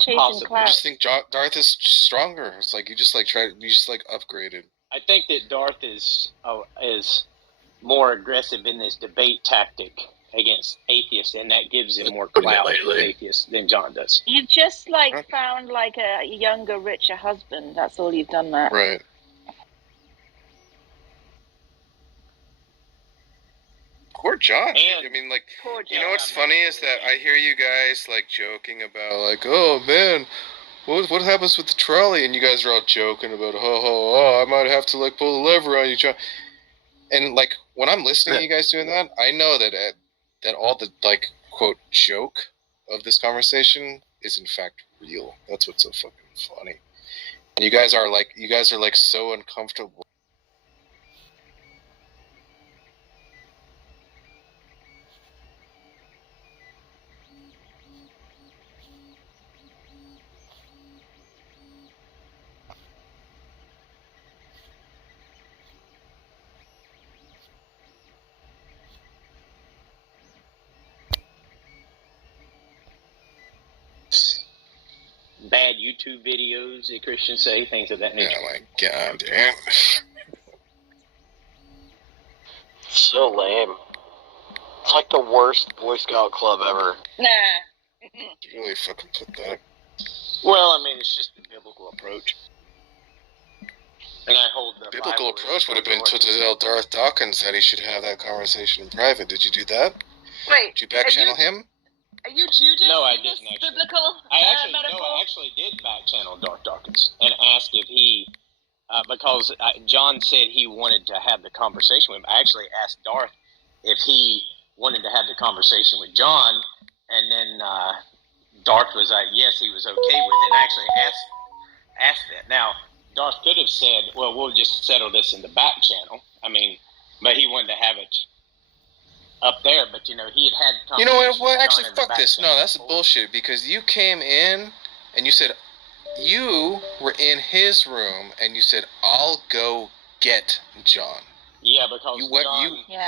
chasing Possibly. clout. I just think Darth is stronger. It's like you just upgraded. I think that Darth is more aggressive in this debate tactic against atheists, and that gives him more clout with atheists than John does. You've just found a younger, richer husband. That's all you've done there. Right. Poor John. And I mean, Poor John. you know what's funny is that I hear you guys joking about oh man, what happens with the trolley? And you guys are all joking about I might have to pull the lever on you, John. And when I'm listening to you guys doing that, I know that that all the quote joke of this conversation is in fact real. That's what's so fucking funny. And you guys are so uncomfortable. bad YouTube videos that Christians say, things of that nature. Oh my god, damn. So lame. It's like the worst Boy Scout club ever. Nah. Really fucking pathetic. Well, I mean, it's just the biblical approach. And I hold the biblical Bible approach would have been to tell Darth Dawkins that he should have that conversation in private. Did you do that? Wait. Did you back channel him? Are you Judas? No, I in this didn't actually. Biblical I actually did back channel Darth Dawkins and asked if he, because John said he wanted to have the conversation with him. I actually asked Darth if he wanted to have the conversation with John, and then Darth was like, yes, he was okay with it, and I actually asked that. Now, Darth could have said, well, we'll just settle this in the back channel. I mean, but he wanted to have it up there, but he had conversations. You know what? Actually, fuck this. No, that's bullshit, because you came in and you said you were in his room and you said, I'll go get John. Yeah, because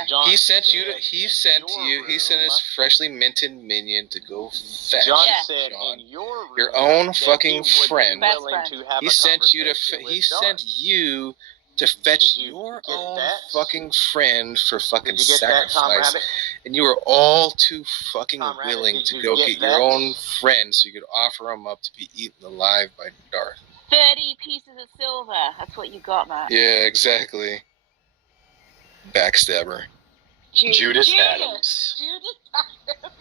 John he sent sent his freshly minted minion to go fetch John Yeah. said John, in your room your own that fucking he would be friend. willing Best to have He a sent you conversation with sent Darth. you to fetch Did you your get own that? fucking friend for fucking Did you get that, Tom sacrifice. Rabbit? And you were all too fucking Tom Rabbit, willing did to you go get get that? your own friend so you could offer him up to be eaten alive by Darth. 30 pieces of silver. That's what you got, Matt. Yeah, exactly. Backstabber. Judas Adams. Judas Adams.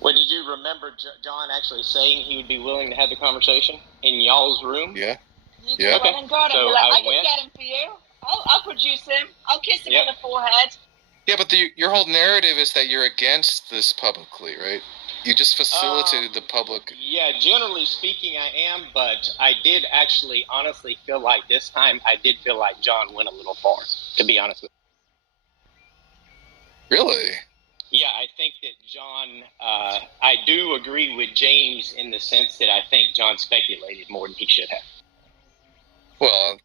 Well, did you remember John actually saying he would be willing to have the conversation in y'all's room? Yeah. You Yeah. just went and got him. So You're like, I I can went- get him for you. I'll produce him. I'll kiss him Yep. on the forehead. Yeah, but your whole narrative is that you're against this publicly, right? You just facilitated the public. Yeah, generally speaking, I am, but I did actually honestly feel like this time I did feel like John went a little far, to be honest with you. Really? Yeah, I think that John, I do agree with James in the sense that I think John speculated more than he should have. Well,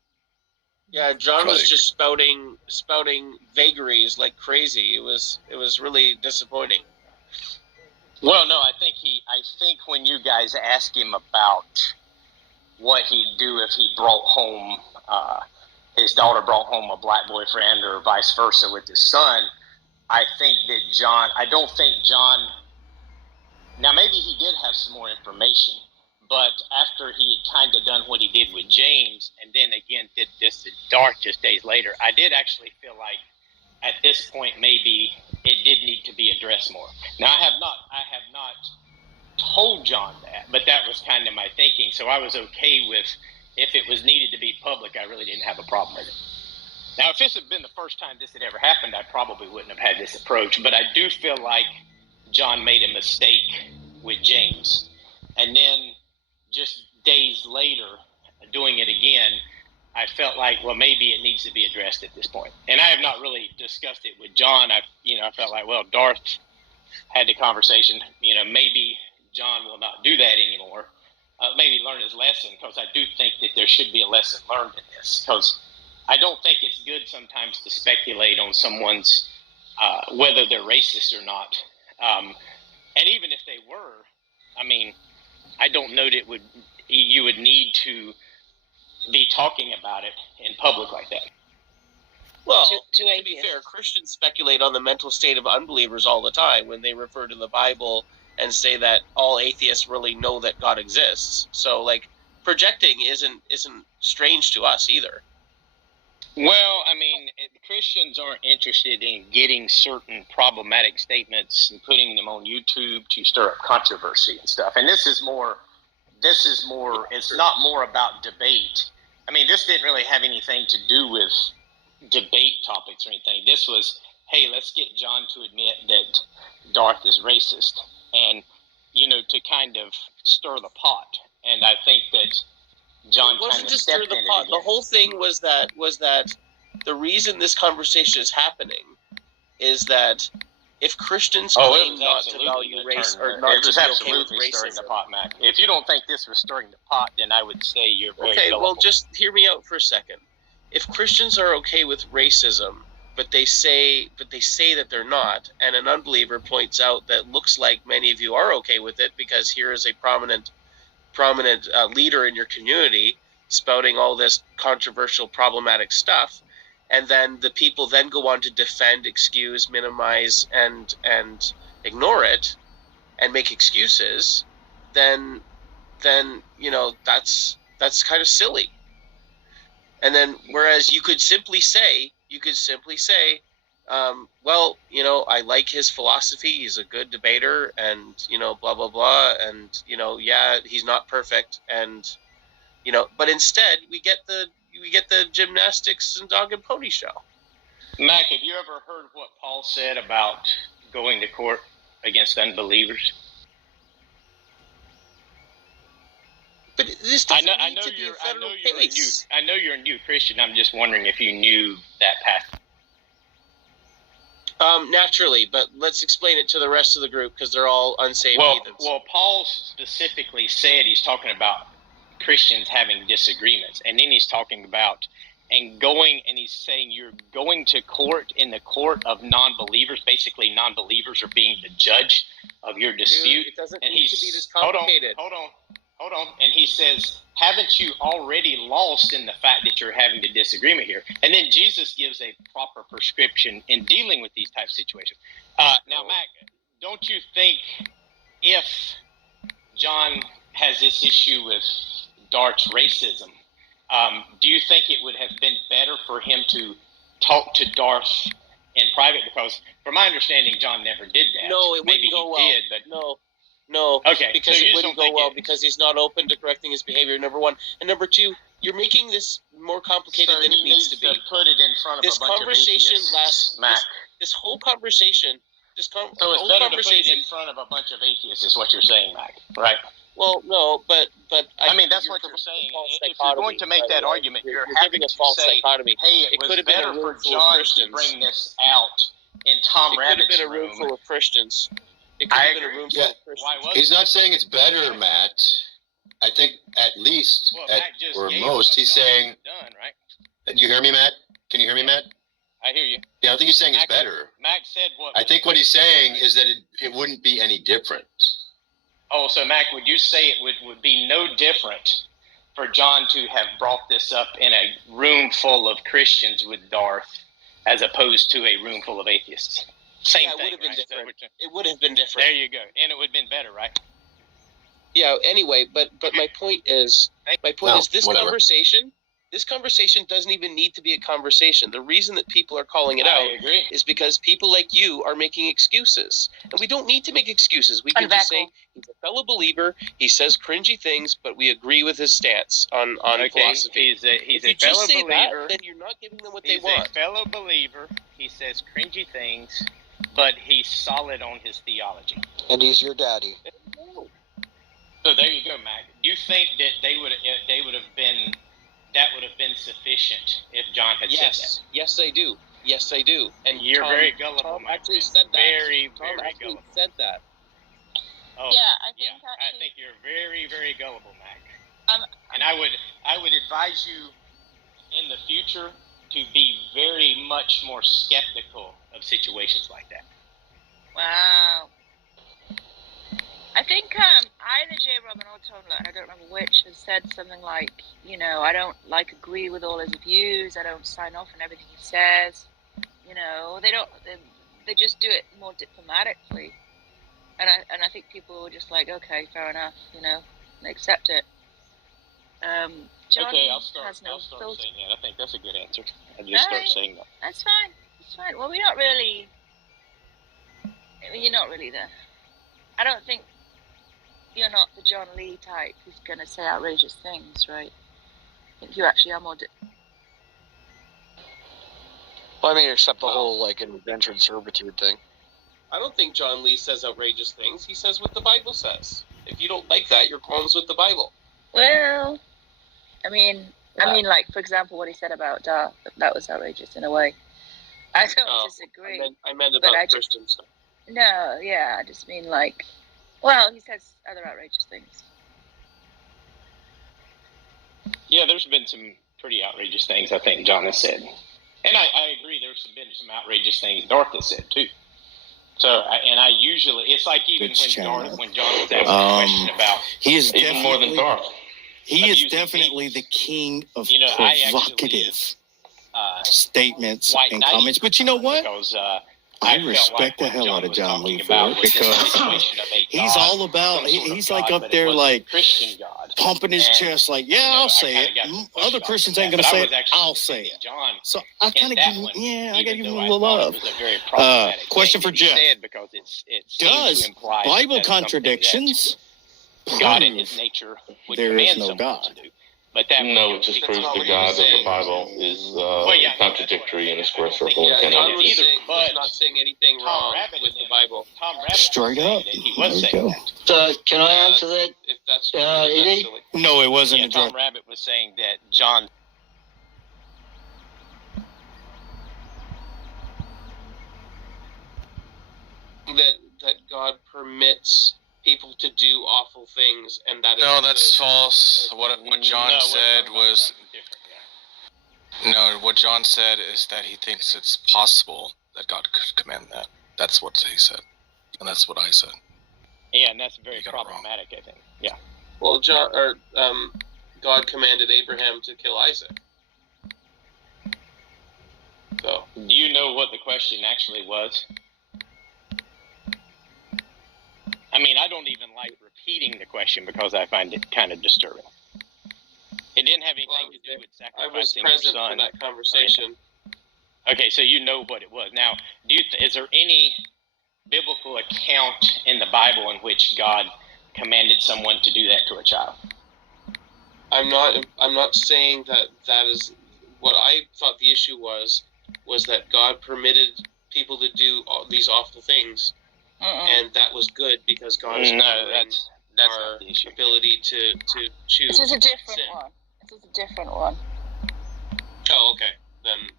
Yeah, John was Right. just spouting vagaries like crazy. It was really disappointing. Well, no, I think when you guys ask him about what he'd do if he brought home, his daughter brought home a black boyfriend or vice versa with his son, I don't think John, now maybe he did have some more information, but after he had kind of done what he did with James, and then again did this to Darth just days later, I did actually feel like at this point maybe it did need to be addressed more. Now I have not told John that, but that was kind of my thinking, so I was okay with if it was needed to be public. I really didn't have a problem with it. Now, if this had been the first time this had ever happened, I probably wouldn't have had this approach, but I do feel like John made a mistake with James. And then just days later, doing it again, I felt like, well, maybe it needs to be addressed at this point. And I have not really discussed it with John. I felt like, well, Darth had the conversation. Maybe John will not do that anymore. Maybe learn his lesson, because I do think that there should be a lesson learned in this, because I don't think it's good sometimes to speculate on someone's, whether they're racist or not. And even if they were, I mean, I don't know that you would need to be talking about it in public like that. Well, To to be atheists. fair, Christians speculate on the mental state of unbelievers all the time when they refer to the Bible and say that all atheists really know that God exists. So, like, projecting isn't strange to us either. Well, I mean, Christians aren't interested in getting certain problematic statements and putting them on YouTube to stir up controversy and stuff. And this is more, it's not more about debate. I mean, this didn't really have anything to do with debate topics or anything. This was, hey, let's get John to admit that Darth is racist and, to kind of stir the pot. And I think that John It wasn't kind of to stir stepped the in it pot. again. The whole thing was that the reason this conversation is happening is that if Christians claim not to value race or not to be okay with stirring the racism. pot, Mac. If you don't think this was stirring the pot, then I would say you're very Okay, gullible. well, just hear me out for a second. If Christians are okay with racism, but they say that they're not, and an unbeliever points out that looks like many of you are okay with it because here is a prominent leader in your community spouting all this controversial, problematic stuff, and then the people then go on to defend, excuse, minimize, and ignore it, and make excuses, then that's kind of silly. And then, whereas you could simply say, well, I like his philosophy. He's a good debater, and blah blah blah, and yeah, he's not perfect, and but instead we get the gymnastics and dog and pony show. Mac, have you ever heard what Paul said about going to court against unbelievers? But this doesn't need to be a I federal know case. I know you're a new Christian. I'm just wondering if you knew that passage. Naturally, but let's explain it to the rest of the group because they're all unsaved heathens. Well, Paul specifically said he's talking about Christians having disagreements, and then he's talking about and he's saying you're going to court in the court of non-believers. Basically, non-believers are being the judge of your dispute. Dude, it doesn't and need to be this complicated. Hold on. And he says, haven't you already lost in the fact that you're having the disagreement here? And then Jesus gives a proper prescription in dealing with these type of situations. Now, Mac, don't you think if John has this issue with Darth's racism, do you think it would have been better for him to talk to Darth in private? Because from my understanding, John never did that. No, it Maybe wouldn't go well. he did, but No. Okay, Because so you it just wouldn't don't go think well it- because he's not open to correcting his behavior, number one. And number two, you're making this more complicated so than he it needs to be. put it in front of This a bunch conversation of atheists, lasts. Mac. This whole conversation. So it's better to put it in front of a bunch of atheists, is what you're saying, Mac, right? Well, no, but I mean, that's what you're saying. If you're going to make that argument, you're having giving a to false say, dichotomy. hey, It it could was have been a better for room full of John to Christians. bring this out in Tom It could have Rabbit's been a room room. full of Christians. It could I have been a agree. room Yeah. full of Christians. Why was He's it? not saying it's better, Matt. I think at least, Well, Mac just or gave most, what he's John saying. had done, right? You hear me, Matt? Can you hear me, Matt? I hear you. Yeah, I think he's saying it's Mac- better. Mac said what? I think what he's saying is that it wouldn't be any different. Oh, so Mac, would you say it would be no different for John to have brought this up in a room full of Christians with Darth as opposed to a room full of atheists? Same Yeah, it thing, would have been right? Is that different. what you- It would have been different. There you go. And it would have been better, right? Yeah. Anyway, but my point is, No, this whatever. conversation. This conversation doesn't even need to be a conversation. The reason that people are calling it I out agree. is because people like you are making excuses, and we don't need to make excuses. We can just say he's a fellow believer. He says cringy things, but we agree with his stance on philosophy. He's If a you fellow just say believer. that, then you're not giving them what He's they want. a fellow believer. He says cringy things, but he's solid on his theology. And he's your daddy. So there you go, Mac. Do you think that that would have been sufficient if John had said that? Yes, I do. Yes, I do. And You're Tom, very gullible, Tom my actually friend. said that. Very, Tom very actually gullible. said that. Oh, Yeah, I think I actually- think you're very, very gullible, Mac. Um, And I would advise you in the future to be very much more skeptical of situations like that. Wow. I think either J. Robin or Tom Lutton, I don't remember which, has said something like, I don't agree with all his views. I don't sign off on everything he says. They just do it more diplomatically, and I think people were just like, okay, fair enough, and accept it. John I'll start saying that. I think that's a good answer. I'll just start saying that. That's fine. That's fine. Well, you're not really there. I don't think you're not the John Lee type who's going to say outrageous things, right? I think you actually are more. Well, I mean, except the whole indentured servitude thing. I don't think John Lee says outrageous things. He says what the Bible says. If you don't like that, your problem's with the Bible. Well, I mean, for example, what he said about Darth, that was outrageous in a way. I don't disagree. I meant about Christian stuff. No, yeah, I just mean well, he says other outrageous things. Yeah, there's been some pretty outrageous things I think John has said. And I agree, there's been some outrageous things Darth has said, too. So, I usually, it's like even when John was asking a question about he is even more than Darth. He is definitely the king of provocative statements and comments. But you know what? Because, I respect the hell out of John Lee for it, because he's all about, he's up there Christian God, pumping his chest I'll say it. Other Christians ain't going to say it, I'll say it. So I kind of give him, I got to give him a little love. Question for Jeff. Does Bible contradictions God in his nature would there is no someone God? to do? But that it just proves the God of the Bible is contradictory in a square circle. John was not saying anything wrong with the Bible. Tom Rabbit Straight up. He was There saying you that. Can I answer that? If that's true, that's silly. No, it wasn't a Tom direct. Rabbit was saying that John. That God permits people to do awful things, and that is No, that's good. false. What John said was no. What John said is that he thinks it's possible that God could command that. That's what he said, and that's what I said. Yeah, and that's very You got it wrong. problematic, I think. Yeah. Well, God commanded Abraham to kill Isaac. So, Do you know what the question actually was? I mean, I don't even like repeating the question because I find it kind of disturbing. It didn't have anything to do with I was sacrificing present your for son. that conversation. Okay, so you know what it was. Now, is there any biblical account in the Bible in which God commanded someone to do that to a child? I'm not saying that is what I thought the issue was that God permitted people to do these awful things, and that was good because God is that's our not the issue. ability to choose. This is a different sin. one. This is a different one. Oh, okay. Then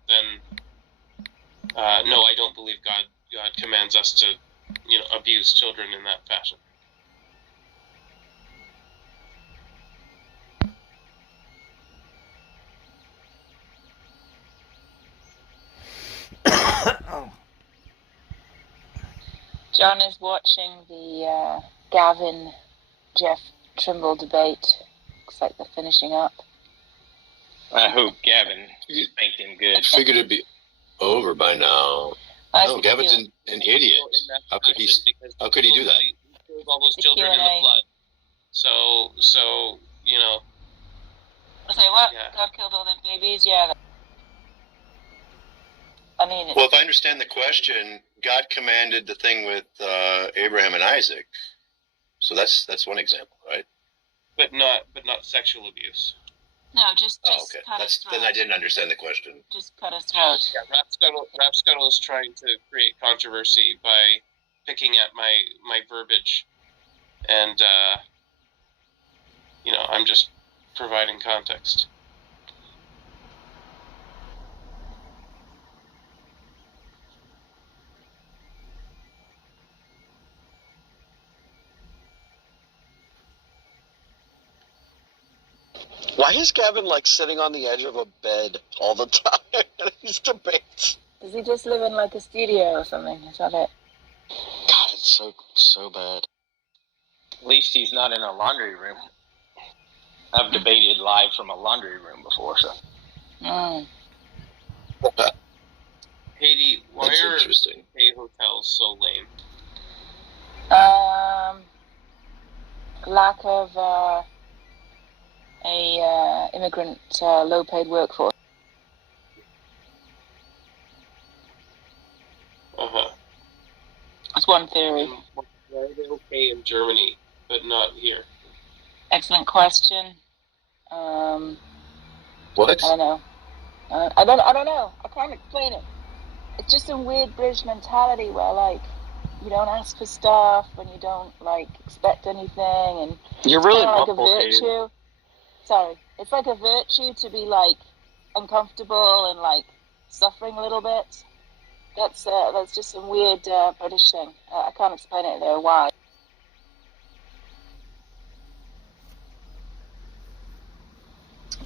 no, I don't believe God commands us to, abuse children in that fashion. John is watching the Gavin Jeff Trimble debate. Looks like they're finishing up. I hope Gavin spanked him good. I figured it'd be over by now. No, Gavin's an idiot. How could he do that? He killed all those children in the flood. So I say what? Yeah. God killed all them babies? Yeah. I mean, Well, if I understand the question, God commanded the thing with Abraham and Isaac. So that's one example, right? but not sexual abuse. no, just Oh, okay. cut his throat. Then I didn't understand the question. Just cut his throat. Yeah, Rapscuttle is trying to create controversy by picking at my verbiage, and I'm just providing context. Why is Gavin sitting on the edge of a bed all the time in these debates? Does he just live in a studio or something? Is that it? God, it's so bad. At least he's not in a laundry room. I've debated live from a laundry room before, so. Haiti, why That's are interesting. UK hotels so lame? Lack of immigrant low-paid workforce. That's one theory. Why are they okay in Germany, but not here? Excellent question. What? I don't know. I don't know. I can't explain it. It's just a weird British mentality where, like, you don't ask for stuff and you don't, like, expect anything, and You're really like a virtue. Sorry, it's like a virtue to be, like, uncomfortable and, like, suffering a little bit. That's just some weird British thing. I can't explain it though. Why?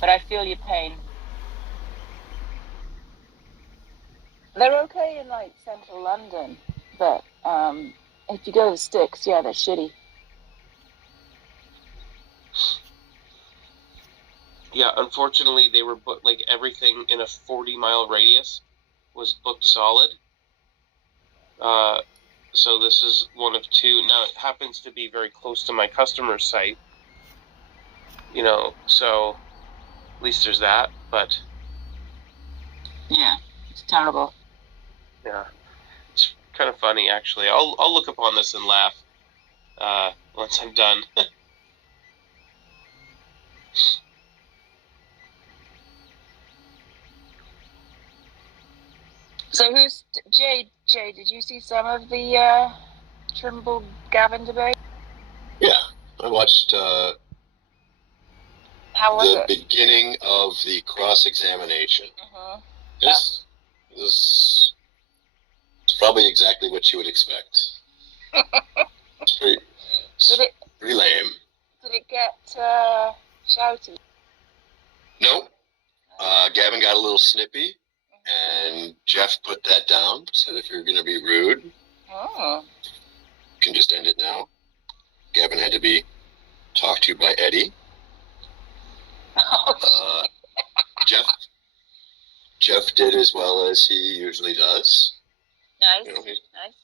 But I feel your pain. They're okay in, like, central London, but if you go to the sticks, yeah, they're shitty. Yeah, unfortunately, they were like everything in a 40-mile radius was booked solid. So this is one of two. Now it happens to be very close to my customer site. You know, so at least there's that. But yeah, it's terrible. Yeah, it's kind of funny actually. I'll look upon this and laugh once I'm done. So who's Jay? Did you see some of the Trimble Gavin debate? Yeah, I watched How was the it? beginning of the cross-examination. This is probably exactly what you would expect. It's pretty lame. Did it get shouty? Nope. Gavin got a little snippy, and Jeff put that down. Said if you're going to be rude, you can just end it now. Gavin had to be talked to by Eddie. Jeff did as well as he usually does. Nice. You know, Nice.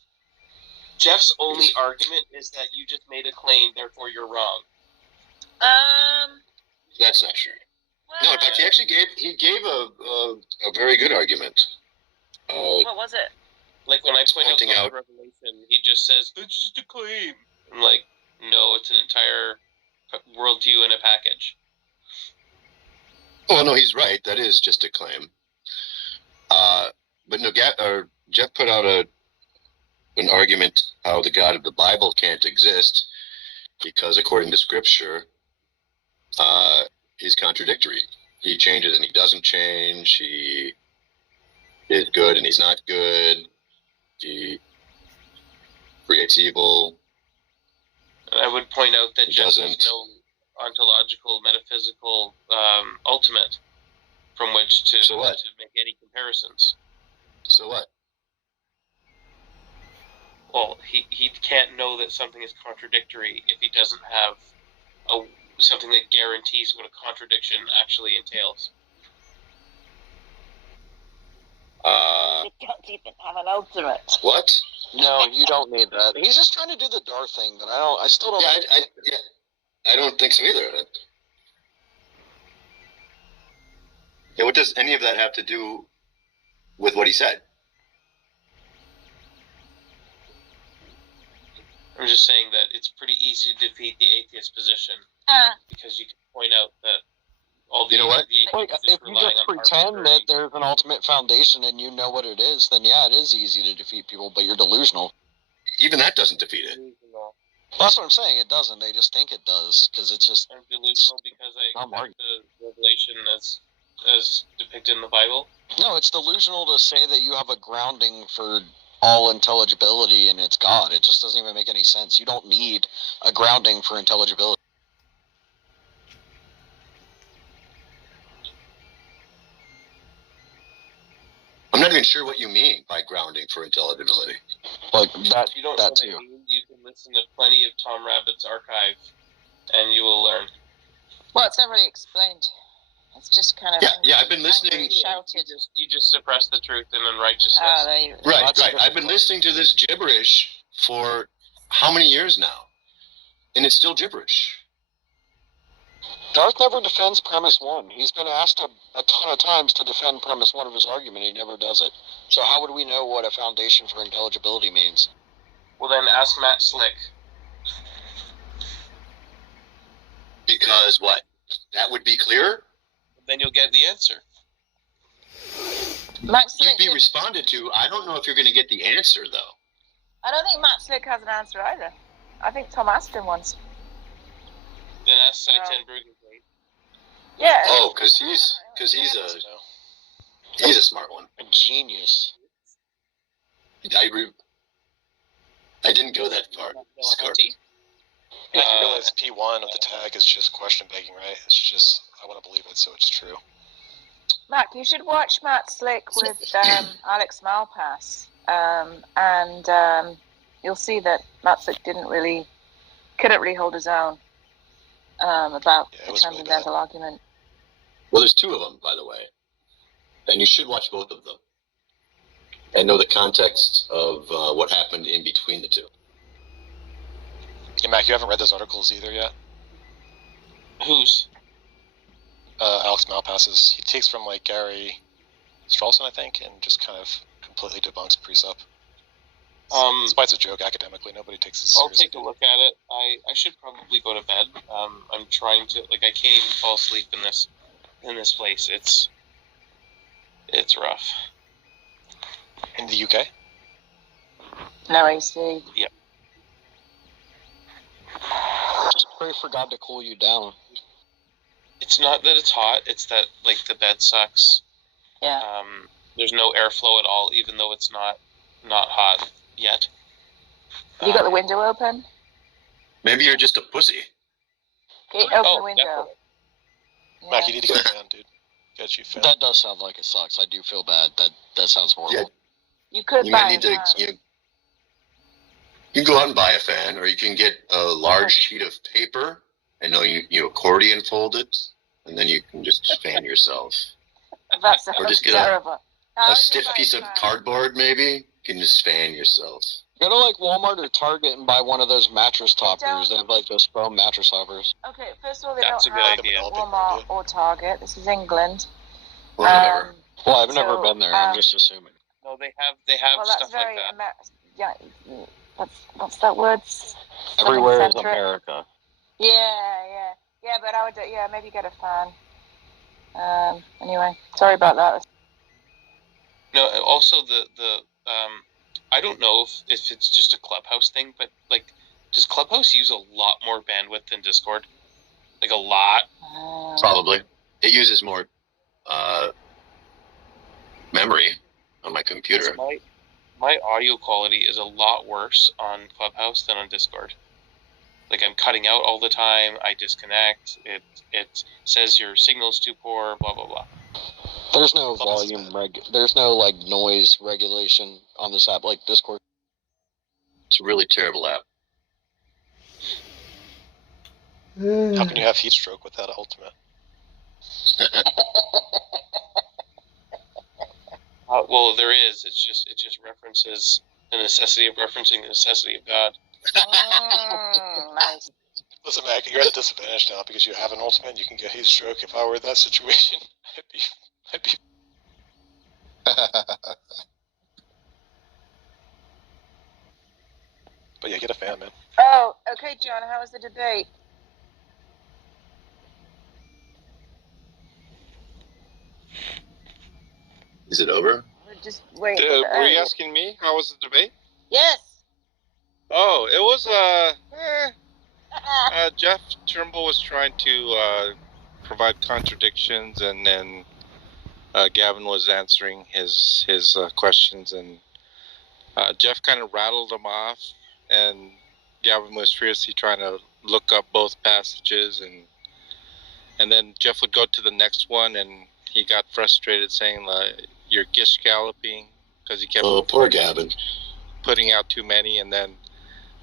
Jeff's only argument is that you just made a claim, therefore you're wrong. That's not true. Well, no, in fact, he actually gave a very good argument. What was it? Like when I point out Revelation, he just says, it's just a claim. I'm like, no, it's an entire worldview in a package. Oh, no, he's right. That is just a claim. But no, Jeff put out an argument how the God of the Bible can't exist because, according to Scripture, he's contradictory. He changes and he doesn't change. He is good and he's not good. He creates evil. And I would point out that Jeff has no ontological, metaphysical ultimate from which to make any comparisons. So what? Well, he can't know that something is contradictory if he doesn't have something that guarantees what a contradiction actually entails. You don't even have an ultimate. What? No, you don't need that. He's just trying to do the Darth thing, but I still don't. I don't think so either. Yeah, what does any of that have to do with what he said? I'm just saying that it's pretty easy to defeat the atheist position because you can point out that all the, you know what? If you just pretend that there's an ultimate foundation and you know what it is, then yeah, it is easy to defeat people, but you're delusional. Even that doesn't defeat it. That's what I'm saying. It doesn't. They just think it does because it's just. I'm delusional because I accept the revelation as depicted in the Bible. No, it's delusional to say that you have a grounding for all intelligibility and it's God. It just doesn't even make any sense. You don't need a grounding for intelligibility. I'm not even sure what you mean by grounding for intelligibility. Like that. You don't that know too. what I mean? You can listen to plenty of Tom Rabbit's archive, and you will learn. Well, it's not really explained. It's just kind of I've been listening. Shouted. You just suppress the truth in unrighteousness. Right. I've been listening to this gibberish for how many years now, and it's still gibberish. Darth never defends premise 1. He's been asked a ton of times to defend premise 1 of his argument. He never does it. So how would we know what a foundation for intelligibility means? Well, then ask Matt Slick. Because what? That would be clearer? Then you'll get the answer. Matt Slick You'd be responded to. I don't know if you're going to get the answer, though. I don't think Matt Slick has an answer either. I think Tom asked him once. Then ask Saitan Brugenblade. Yeah. Oh, because he's a smart one. A genius. I didn't go that far. You realize P1 of the tag is just question begging, right? It's just, I want to believe it, so it's true. Mac, you should watch Matt Slick with Alex Malpass, and you'll see that Matt Slick couldn't really hold his own about the transcendental argument. Well, there's 2 of them, by the way, and you should watch both of them and know the context of what happened in between the 2. Yeah, Mac, you haven't read those articles either yet? Whose? Alex Malpass's. He takes from, like, Gary Stralson, I think, and just kind of completely debunks Precept. Despite it's a joke academically, nobody takes it seriously. I'll take a look at it. I should probably go to bed. I'm trying to, I can't even fall asleep in this place. It's rough. In the UK? No AC. Yep. Just pray for God to cool you down. It's not that it's hot, it's that, the bed sucks. Yeah. There's no airflow at all, even though it's not hot yet. You got the window open? Maybe you're just a pussy. Okay, open the window. Definitely. Yeah. Mac, you need to get a fan, dude. Get you a fan. That does sound like it sucks. I do feel bad. That sounds horrible. Yeah. You could You buy might need a to. fan. You can go out and buy a fan, or you can get a large sheet of paper. I know you accordion fold it, and then you can just fan yourself. That's Or just get terrible. A stiff piece of cardboard, maybe. You can just fan yourself. Go to Walmart or Target and buy one of those mattress toppers. They have those foam mattress toppers. Okay, first of all, they That's don't a good have idea. Walmart or Target. This is England. Well, whatever. Well, I've never been there. I'm just assuming. No, they have Well, stuff that's very like that. yeah. What's that word? Everywhere is Centric. America. Yeah. But I would maybe get a fan. Anyway, sorry about that. No, also the I don't know if it's just a Clubhouse thing, but does Clubhouse use a lot more bandwidth than Discord? A lot? Probably. It uses more memory on my computer. My audio quality is a lot worse on Clubhouse than on Discord. I'm cutting out all the time. I disconnect. It says your signal's too poor. Blah blah blah. There's no volume there's no noise regulation on this app like Discord. It's a really terrible app. How can you have heat stroke without Ultimate? Well, there is. It just references the necessity of referencing the necessity of God. Nice. Listen, Mac, you're at a disadvantage now because you have an Ultimate. You can get heat stroke. If I were in that situation, I'd be. But yeah, get a fan, man. Oh, okay, John. How was the debate? Is it over? Just wait. Were you asking me how was the debate? Yes. Oh, it was Jeff Trimble was trying to provide contradictions, and then Gavin was answering his questions, and Jeff kind of rattled them off, and Gavin was fiercely trying to look up both passages, and then Jeff would go to the next one, and he got frustrated, saying you're gish galloping because he kept poor Gavin putting out too many, and then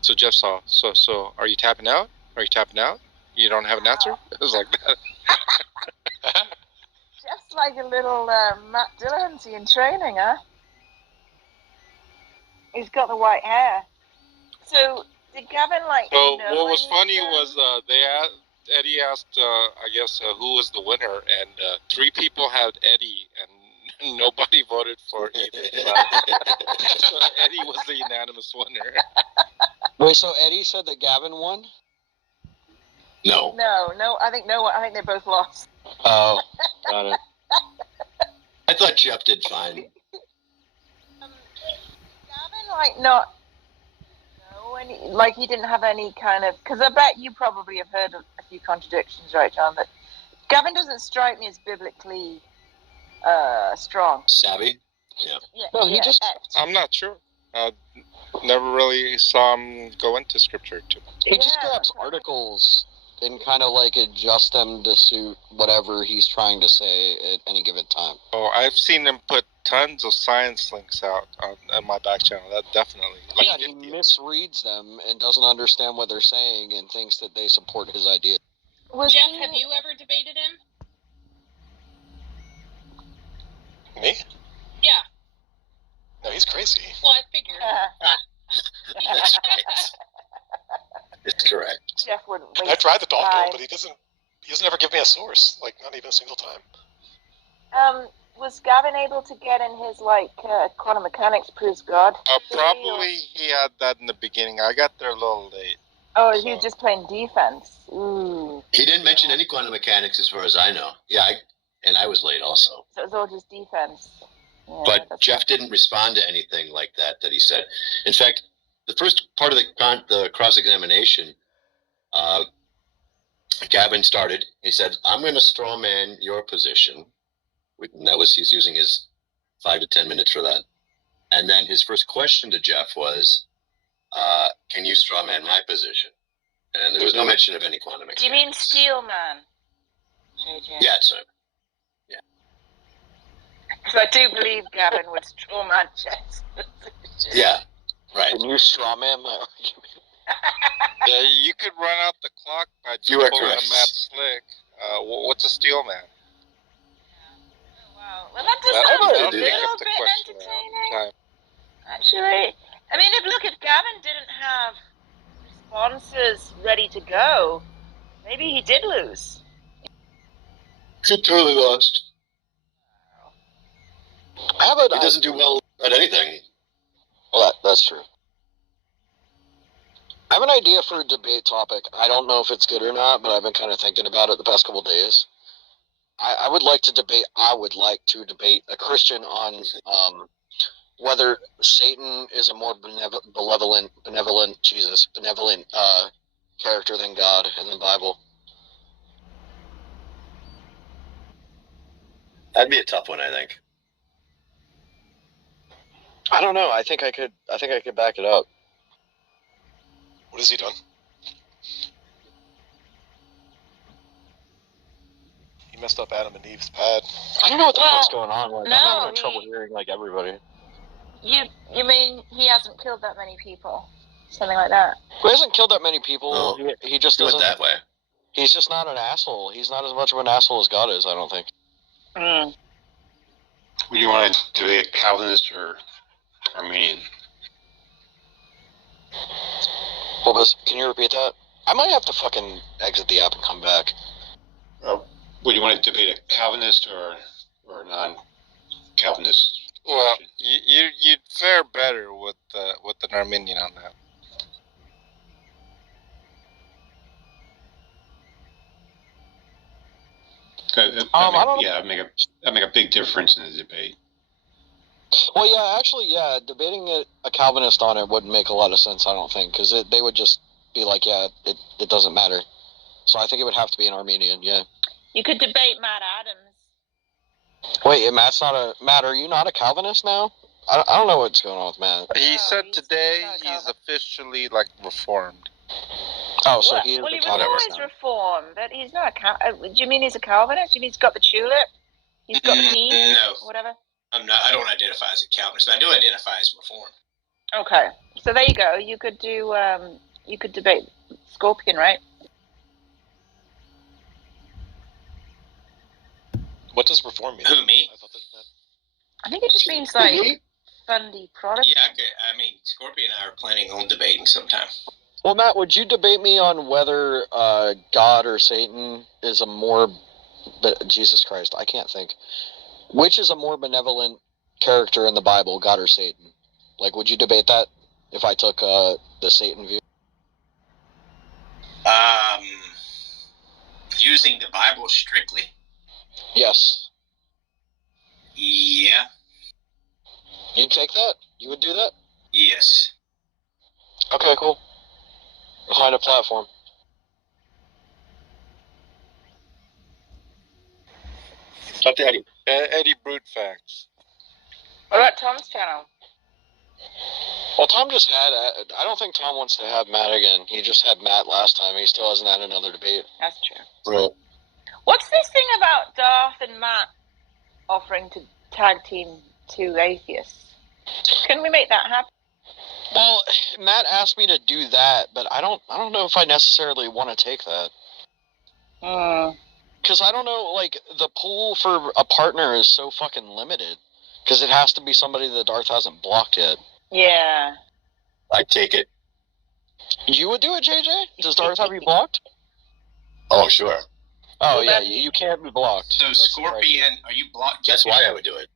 So Jeff saw. So are you tapping out? Are you tapping out? You don't have an answer? It was like that. Just like a little Matt Dillon in training, huh? He's got the white hair. So did Gavin So what was funny was Eddie asked, I guess, who was the winner, and 3 people had Eddie, and nobody voted for either. So Eddie was the unanimous winner. Wait, so Eddie said that Gavin won? No. No. I think they both lost. Oh, got it. I thought Jeff did fine. Gavin, not. He didn't have any kind of, because I bet you probably have heard a few contradictions, right, John? But Gavin doesn't strike me as biblically strong. Savvy? Yeah. No, he just. I'm not sure. Never really saw him go into scripture too much. He just grabs articles and kind of adjust them to suit whatever he's trying to say at any given time. Oh, I've seen him put tons of science links out on my back channel. That definitely. He misreads them and doesn't understand what they're saying and thinks that they support his idea. Jeff, have you ever debated him? Me? Yeah. No, he's crazy. Well, I figured. That's right. It's correct. Jeff wouldn't. I tried the doctor, but he doesn't ever give me a source, not even a single time. Was Gavin able to get in his quantum mechanics proves God? Probably he had that in the beginning. I got there a little late. Oh, he was just playing defense. Ooh. He didn't mention any quantum mechanics as far as I know. Yeah, and I was late also. So it was all just defense. Yeah, but Jeff didn't respond to anything like that he said. In fact, the first part of the cross-examination, Gavin started. He said, "I'm going to straw man your position." And he's using his 5 to 10 minutes for that. And then his first question to Jeff was, "Can you straw man my position?" And there was no mention of any quantum mechanics. Do you mean steel man? JJ. Yeah, so. Yeah. Because I do believe Gavin would straw man Jeff's position. Yeah, right. Can you straw man my argument? Yeah, you could run out the clock by just pulling a Matt Slick. What's a steel man? Wow. Well, that does sound a little bit entertaining. Actually, I mean, if Gavin didn't have responses ready to go, maybe he did lose. He totally lost. He doesn't do well at anything. Well, that's true. I have an idea for a debate topic. I don't know if it's good or not, but I've been kind of thinking about it the past couple of days. I would like to debate a Christian on whether Satan is a more benevolent character than God in the Bible. That'd be a tough one, I think. I don't know. I think I could back it up. What has he done? He messed up Adam and Eve's pad. I don't know what the fuck's going on. I'm having trouble hearing everybody. You mean he hasn't killed that many people? Something like that. He hasn't killed that many people. No, he just doesn't. that way. He's just not an asshole. He's not as much of an asshole as God is, I don't think. Would you want to debate Calvinist or Arminian? Can you repeat that? I might have to fucking exit the app and come back. Would you want to debate a Calvinist or a non-Calvinist? Well, you'd fare better with an Arminian on that. That'd make a big difference in the debate. Well, yeah, actually, yeah, debating a Calvinist on it wouldn't make a lot of sense, I don't think, because they would just be like, yeah, it doesn't matter. So I think it would have to be an Armenian, yeah. You could debate Matt Adams. Wait, Matt, are you not a Calvinist now? I don't know what's going on with Matt. He said today he's officially, reformed. Oh, so he is a Calvinist. Well, he was always reformed, but he's not a Calvinist. Do you mean he's a Calvinist? Do you mean he's got the tulip? He's got the pea? No. Whatever? I don't identify as a Calvinist, but I do identify as Reformed. Okay, so there you go. You could do. You could debate Scorpion, right? What does reform mean? Who, me? I think it just means like fundy product. Yeah, I mean, Scorpion and I are planning on debating sometime. Well, Matt, would you debate me on whether God or Satan is a more... Jesus Christ, I can't think. Which is a more benevolent character in the Bible, God or Satan? Like, would you debate that if I took the Satan view? Using the Bible strictly? Yes. Yeah. You'd take that? You would do that? Yes. Okay, cool. We'll find a platform. Talk to Eddie. Eddie Brute Facts. What about Tom's channel? Well, Tom just had... I don't think Tom wants to have Matt again. He just had Matt last time. He still hasn't had another debate. That's true. Right. What's this thing about Darth and Matt offering to tag team two atheists? Can we make that happen? Well, Matt asked me to do that, but I don't know if I necessarily want to take that. Because I don't know, like, the pool for a partner is so fucking limited. Because it has to be somebody that Darth hasn't blocked yet. Yeah. I'd take it. You would do it, JJ? Does Darth have you blocked? Oh, sure. Oh, yeah, you can't be blocked. So, That's Scorpion, are you blocked? That's why I would do it.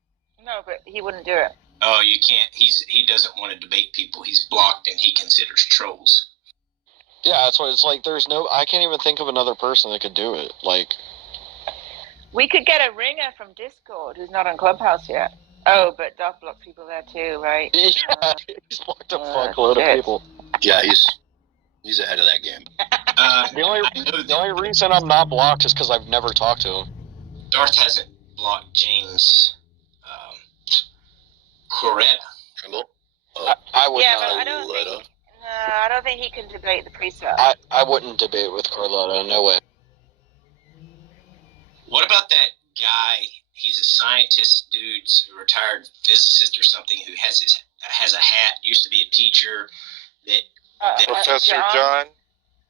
No, but he wouldn't do it. Oh, you can't. He doesn't want to debate people. He's blocked, and he considers trolls. Yeah, that's what it's like. I can't even think of another person that could do it. Like, we could get a ringer from Discord who's not on Clubhouse yet. Oh, but Darth blocks people there too, right? Yeah, he's blocked a fuckload of people. Yeah, he's ahead of that game. The only reason I'm not blocked is because I've never talked to him. Darth hasn't blocked James Coretta. Trimble? I would yeah, not. But I don't think he can debate the precept. I wouldn't debate with Carlotta, no way. What about that guy? He's a scientist, dude, a retired physicist or something, who has a hat. Used to be a teacher. That Professor John.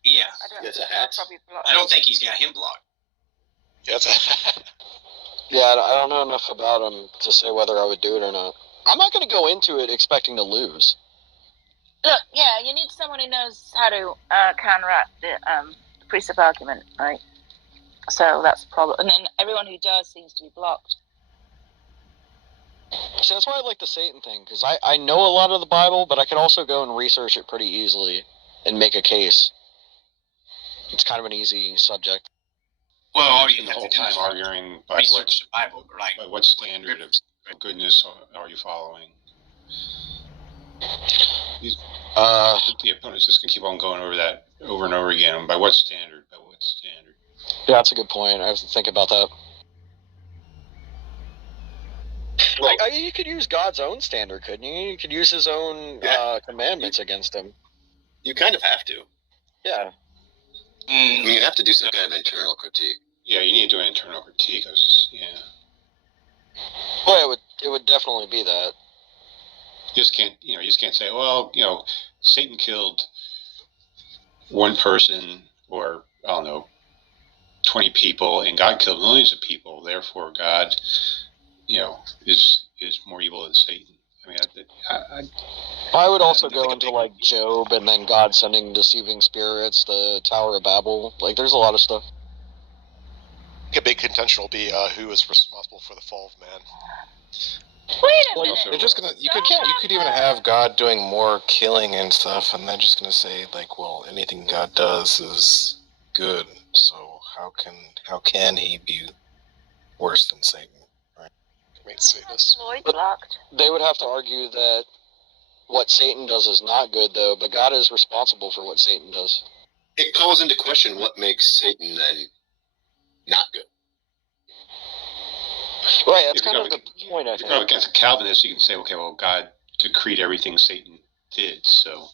Yeah, That's a hat. I don't think he's got him blocked. Yeah, that's a... Yeah, I don't know enough about him to say whether I would do it or not. I'm not going to go into it expecting to lose. Look, yeah, you need someone who knows how to counteract the precept argument, right? So that's the problem. And then everyone who does seems to be blocked. So that's why I like the Satan thing, because I know a lot of the Bible, but I can also go and research it pretty easily and make a case. It's kind of an easy subject. Well, all you the have whole to do time is arguing by research the Bible, like by what standard of goodness are you following? The opponent's just gonna keep on going over that over and over again. By what standard? By what standard? Yeah, that's a good point. I have to think about that. Well, you could use God's own standard, couldn't you? You could use his own commandments against him. You kind of have to. Yeah. I mean, you have to do some kind of internal critique. Yeah, you need to do an internal critique. Well, it would definitely be that. You just can't say, well, Satan killed one person, or I don't know, 20 people, and God killed millions of people. Therefore, God, is more evil than Satan. I mean, I would also go into like Job, and then God sending deceiving spirits, the Tower of Babel. Like, there's a lot of stuff. A big contention will be who is responsible for the fall of man. Wait a minute. They're just gonna. You could even have God doing more killing and stuff, and they're just gonna say like, well, anything God does is good. So how can he be worse than Satan? Right? They would have to argue that what Satan does is not good, though, but God is responsible for what Satan does. It calls into question what makes Satan then not good. Right, that's kind of the point, I think. If you're against a Calvinist, you can say, okay, well, God decreed everything Satan did, so...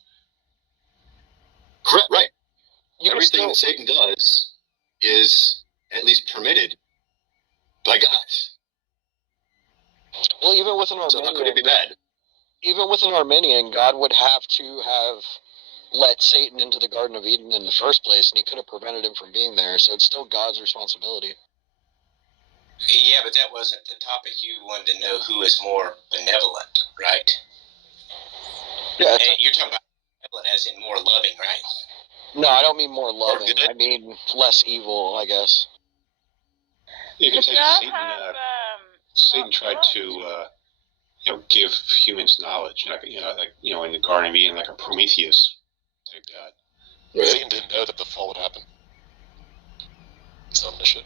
Correct, right. Everything that Satan does is at least permitted by God. Well, even with an Arminian... So how could it be bad? even with an Arminian, God would have to have let Satan into the Garden of Eden in the first place, and he could have prevented him from being there, so it's still God's responsibility. Yeah, but that wasn't the topic. You wanted to know who is more benevolent, right? Yeah, you're talking about benevolent as in more loving, right? No, I don't mean more loving. I mean less evil, I guess. You can say Satan tried to give humans knowledge, like in the Garden of Eden, like a Prometheus type God. Right. Satan didn't know that the fall would happen. He's omniscient.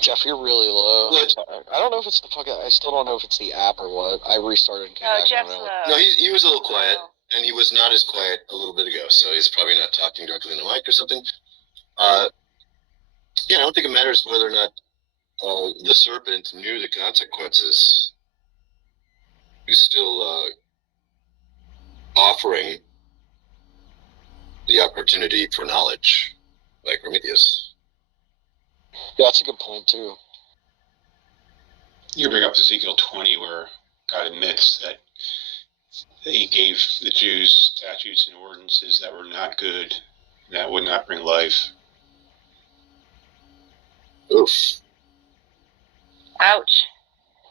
Jeff, you're really low. I don't know if it's the fucking. I still don't know if it's the app or what. I restarted and came back. Jeff's low. No, he was a little quiet, and he was not as quiet a little bit ago, so he's probably not talking directly in the mic or something. I don't think it matters whether or not the serpent knew the consequences. He's still offering the opportunity for knowledge, like Prometheus. Yeah, that's a good point, too. You bring up Ezekiel 20, where God admits that he gave the Jews statutes and ordinances that were not good, that would not bring life. Oof. Ouch.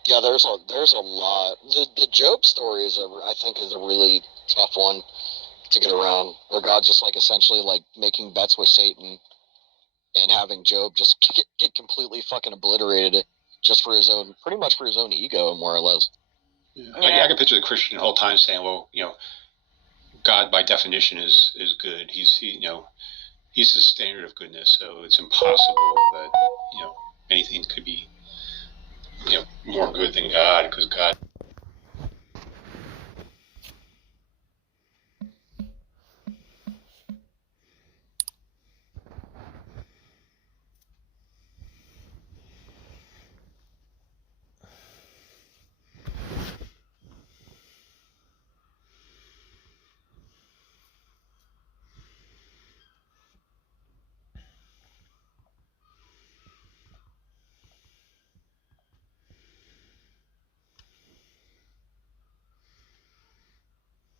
Yeah, there's a lot. The Job story is I think is a really tough one to get around, where God's just essentially making bets with Satan and having Job just get completely fucking obliterated just for pretty much for his own ego, more or less. Yeah. I can picture the Christian the whole time saying, well, God by definition is good. He's the standard of goodness, so it's impossible that anything could be more good than God, because God.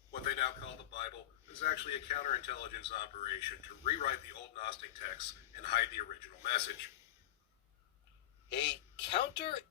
What they now call the Bible is actually a counterintelligence operation to rewrite the old Gnostic texts and hide the original message. A counter...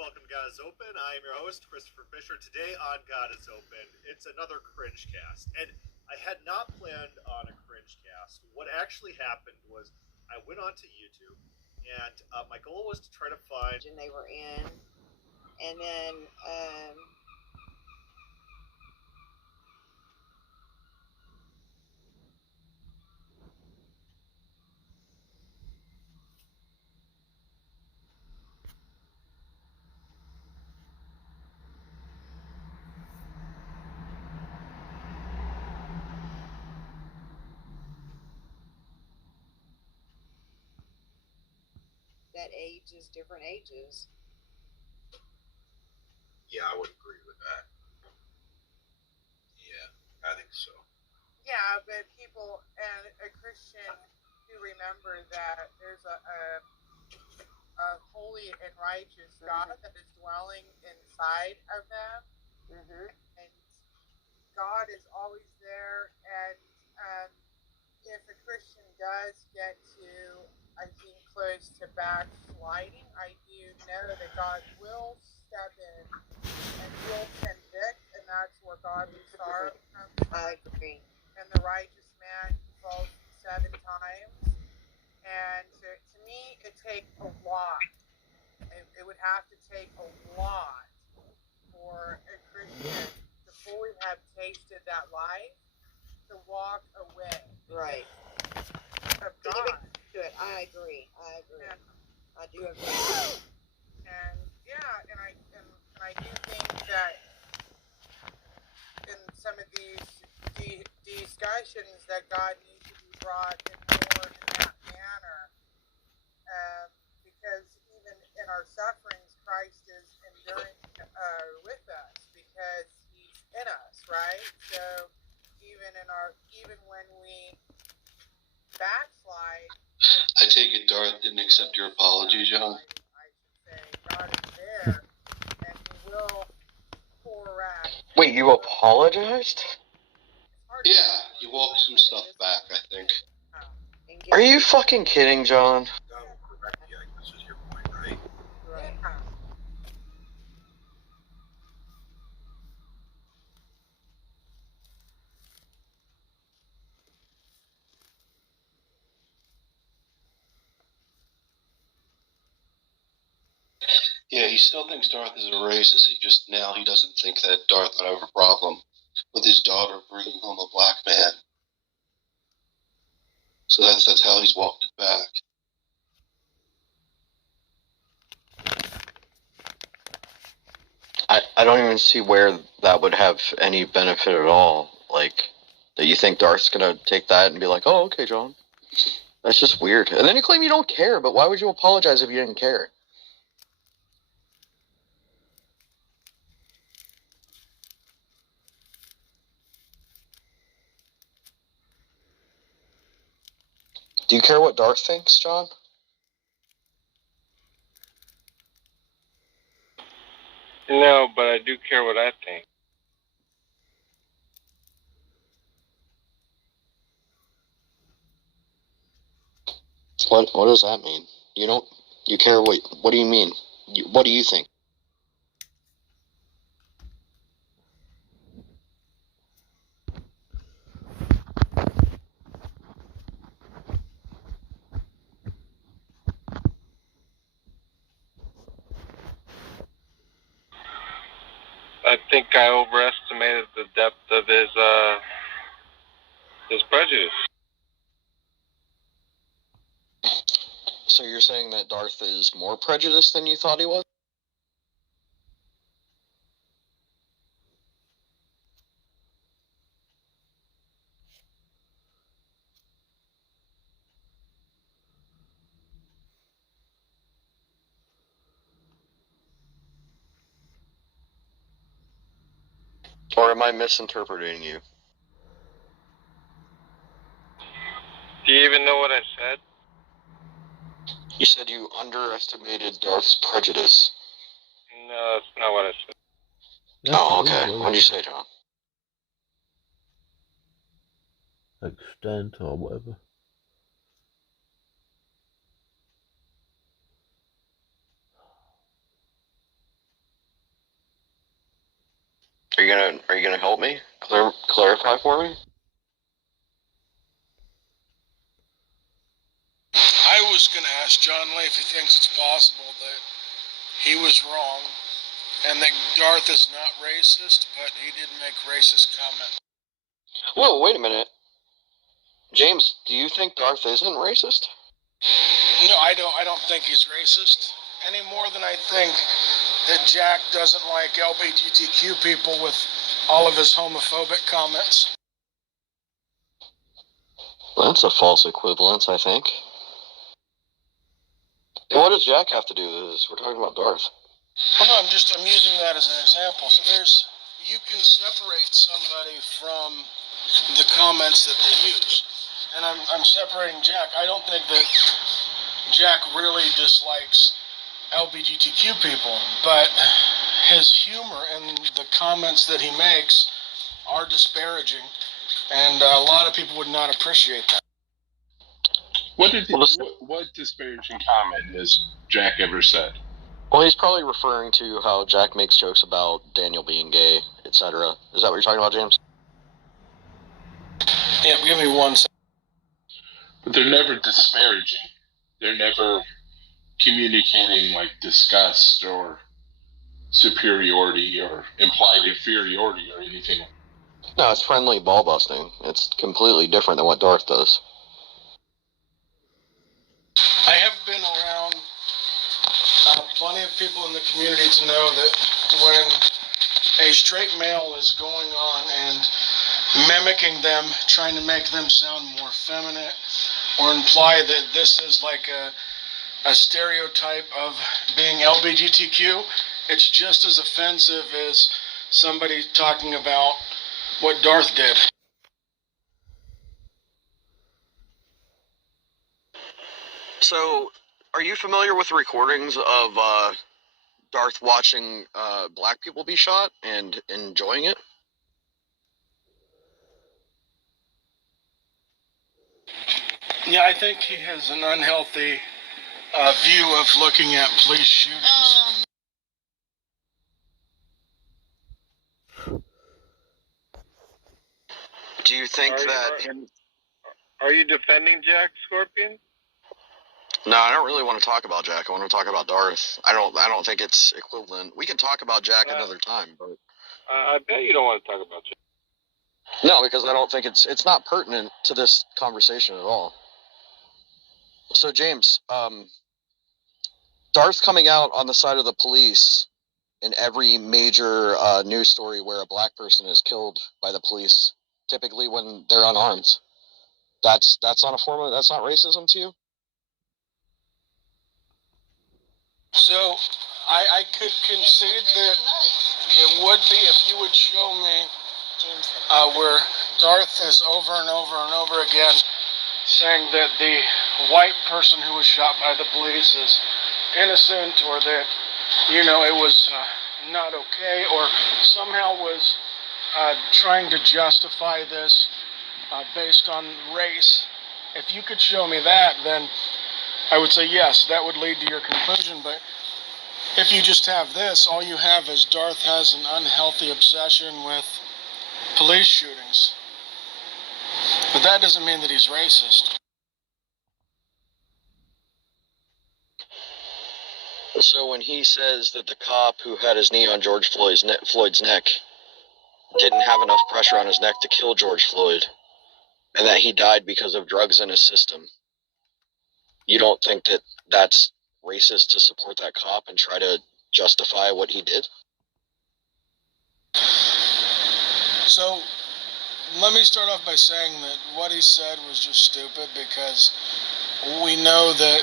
Welcome to God is Open. I am your host, Christopher Fisher. Today on God is Open, it's another cringe cast. And I had not planned on a cringe cast. What actually happened was I went onto YouTube, and my goal was to try to find... And they were in, and then... that ages different ages. Yeah, I would agree with that. Yeah, I think so. Yeah, but people and a Christian who remember that there's a holy and righteous God that is dwelling inside of them, and God is always there. And if a Christian does get to, I think, close to backsliding, I do know that God will step in and will convict, and that's where godly sorrow comes from. I agree. And the righteous man falls 7 times. And to me, it takes a lot. It would have to take a lot for a Christian to fully have tasted that life to walk away. Right. Of God. To it. I agree. Yeah. I do agree. And yeah, and I do think that in some of these discussions that God needs to be brought in more in that manner, because even in our sufferings, Christ is enduring with us because He's in us, right? So even when we backslide, I take it Darth didn't accept your apology, John. I should say God is there, and He will correct. Wait, you apologized? Yeah, you walked some stuff back, I think. Are you fucking kidding, John? This is your point, right? Right. Yeah, he still thinks Darth is a racist. He doesn't think that Darth would have a problem with his daughter bringing home a black man. So that's how he's walked it back. I don't even see where that would have any benefit at all. Like, that you think Darth's gonna take that and be like, oh, okay, John. That's just weird. And then you claim you don't care, but why would you apologize if you didn't care? Do you care what Darth thinks, John? No, but I do care what I think. What does that mean? You care what do you mean? What do you think? I think I overestimated the depth of his prejudice. So you're saying that Darth is more prejudiced than you thought he was? Or am I misinterpreting you? Do you even know what I said? You said you underestimated Darth's prejudice. No, that's not what I said. Oh, okay. What did you say, John? Extent or whatever. Are you gonna help me? Clarify for me? I was going to ask John Lee if he thinks it's possible that he was wrong and that Darth is not racist, but he did make racist comments. Whoa, wait a minute. James, do you think Darth isn't racist? No, I don't think he's racist any more than I think that Jack doesn't like LGBTQ people with all of his homophobic comments. That's a false equivalence, I think. And what does Jack have to do with this? We're talking about Darth. Well, no, I'm using that as an example. So you can separate somebody from the comments that they use. And I'm separating Jack. I don't think that Jack really dislikes LGBTQ people, but his humor and the comments that he makes are disparaging, and a lot of people would not appreciate that. What disparaging comment has Jack ever said? Well, he's probably referring to how Jack makes jokes about Daniel being gay, etc. Is that what you're talking about, James? Yeah, give me 1 second. But they're never disparaging. They're never communicating like disgust or superiority or implied inferiority or anything. No, it's friendly ball busting. It's completely different than what Darth does. I have been around plenty of people in the community to know that when a straight male is going on and mimicking them, trying to make them sound more feminine, or imply that this is like a stereotype of being LGBTQ, it's just as offensive as somebody talking about what Darth did. So, are you familiar with recordings of Darth watching black people be shot and enjoying it? Yeah, I think he has an unhealthy view of looking at police shootings. Do you think Are you defending Jack, Scorpion? No, I don't really want to talk about Jack. I want to talk about Darth. I don't think it's equivalent. We can talk about Jack another time, but I bet you don't want to talk about Jack. No, because I don't think it's not pertinent to this conversation at all. So, James, Darth coming out on the side of the police in every major news story where a black person is killed by the police, typically when they're unarmed. That's not that's not racism to you? So, I could concede that it would be if you would show me where Darth is over and over and over again saying that the white person who was shot by the police is innocent, or that, it was not okay, or somehow was trying to justify this based on race. If you could show me that, then I would say yes, that would lead to your conclusion. But if you just have this, all you have is Darth has an unhealthy obsession with police shootings. But that doesn't mean that he's racist. So when he says that the cop who had his knee on George Floyd's neck didn't have enough pressure on his neck to kill George Floyd, and that he died because of drugs in his system, you don't think that that's racist to support that cop and try to justify what he did? So, let me start off by saying that what he said was just stupid, because we know that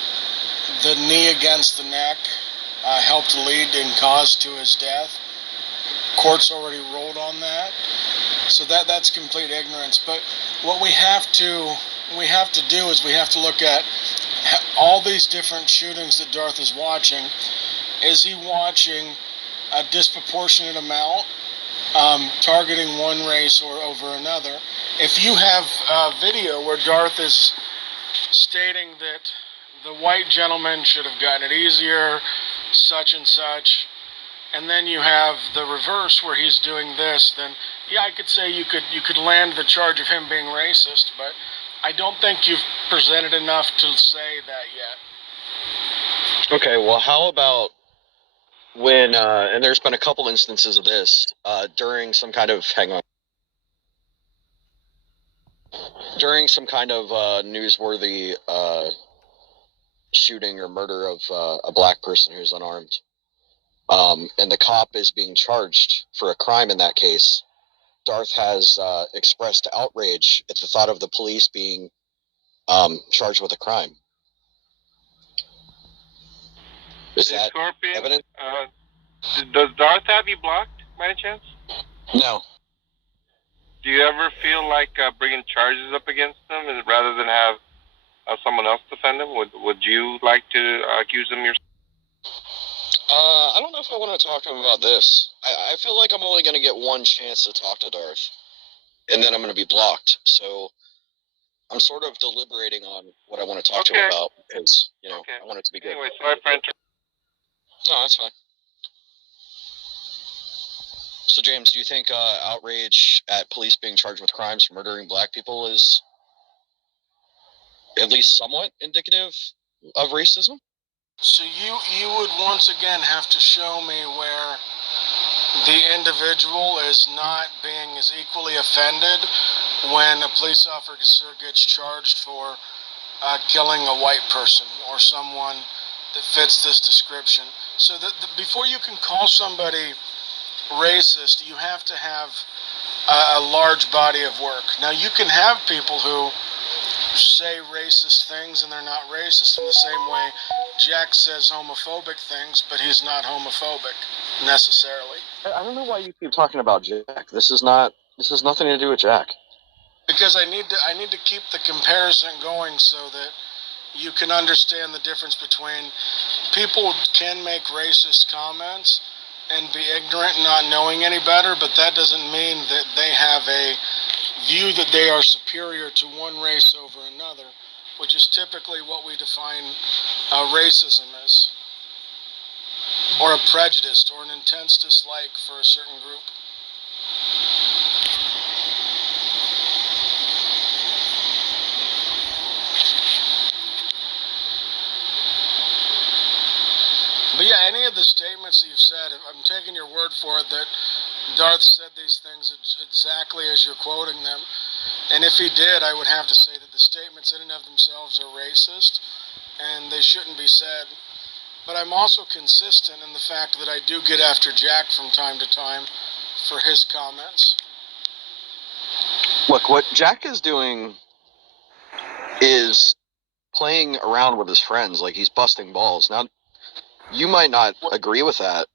the knee against the neck helped lead and caused to his death. Court's already ruled on that. So that's complete ignorance. But what we have to do is we have to look at all these different shootings that Darth is watching. Is he watching a disproportionate amount, targeting one race or over another? If you have a video where Darth is stating that the white gentleman should have gotten it easier, such and such, and then you have the reverse where he's doing this, then yeah, I could say you could land the charge of him being racist, but I don't think you've presented enough to say that yet. Okay, well, how about when, and there's been a couple instances of this, during some kind of, during some kind of newsworthy shooting or murder of a black person who's unarmed, and the cop is being charged for a crime in that case, Darth has expressed outrage at the thought of the police being charged with a crime. Is that Scorpion, evident? Does Darth have you blocked by any chance? No. Do you ever feel like bringing charges up against them rather than have someone else defend them? Would you like to accuse them yourself? I don't know if I want to talk to him about this. I feel like I'm only going to get one chance to talk to Darth, and then I'm going to be blocked. So I'm sort of deliberating on what I want to talk to him about because, I want it to be good. Anyway, sorry for interrupting. No, that's fine. So, James, do you think outrage at police being charged with crimes for murdering black people is at least somewhat indicative of racism? So you would once again have to show me where the individual is not being as equally offended when a police officer gets charged for killing a white person or someone that fits this description. So that before you can call somebody racist, you have to have a large body of work. Now, you can have people who say racist things and they're not racist in the same way Jack says homophobic things, but he's not homophobic necessarily. I don't know why you keep talking about Jack. This is nothing to do with Jack. Because I need to keep the comparison going so that you can understand the difference between people can make racist comments and be ignorant and not knowing any better, but that doesn't mean that they have a view that they are superior to one race over another, which is typically what we define racism as, or a prejudice, or an intense dislike for a certain group. But yeah, any of the statements that you've said, I'm taking your word for it that Darth said these things exactly as you're quoting them. And if he did, I would have to say that the statements in and of themselves are racist and they shouldn't be said. But I'm also consistent in the fact that I do get after Jack from time to time for his comments. Look, what Jack is doing is playing around with his friends, like he's busting balls. Now, you might not agree with that,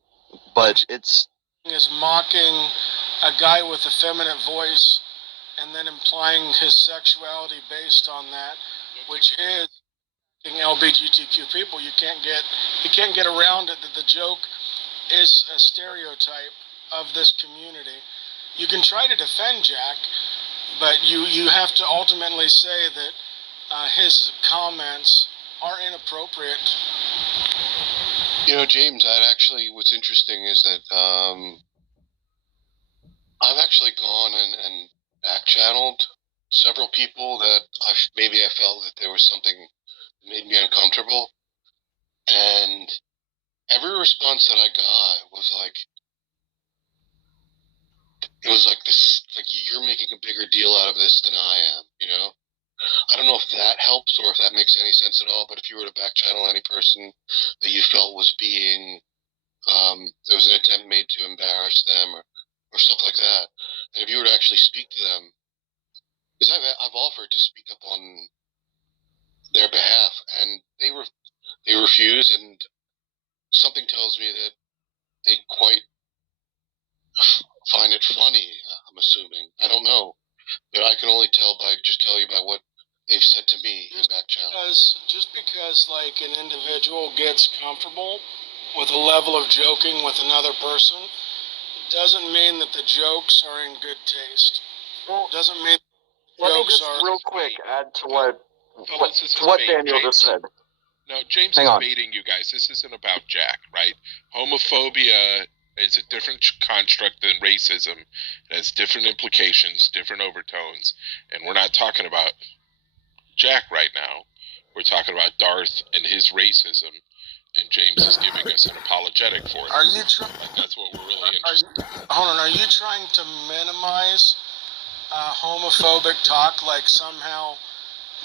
but it's... is mocking a guy with a feminine voice and then implying his sexuality based on that, which is LGBTQ people. You can't get around it that the joke is a stereotype of this community. You can try to defend Jack, but you have to ultimately say that his comments are inappropriate. James, what's interesting is that I've actually gone and back-channeled several people that I felt that there was something that made me uncomfortable. And every response that I got was like, this is like, you're making a bigger deal out of this than I am, I don't know if that helps or if that makes any sense at all, but if you were to back channel any person that you felt was being, there was an attempt made to embarrass them or stuff like that, and if you were to actually speak to them, because I've offered to speak up on their behalf, and they refuse, and something tells me that they quite find it funny, I'm assuming. I don't know, but I can only tell you by what they've said to me in back channel. Just because like an individual gets comfortable with a level of joking with another person doesn't mean that the jokes are in good taste. Doesn't mean jokes are... real quick add to what Daniel just said. No, James is baiting you guys. This isn't about Jack, right? Homophobia is a different construct than racism. It has different implications, different overtones, and we're not talking about Jack right now. We're talking about Darth and his racism, and James is giving us an apologetic for it. Are you trying? That's what we're really interested in. Hold on. Are you trying to minimize homophobic talk, like somehow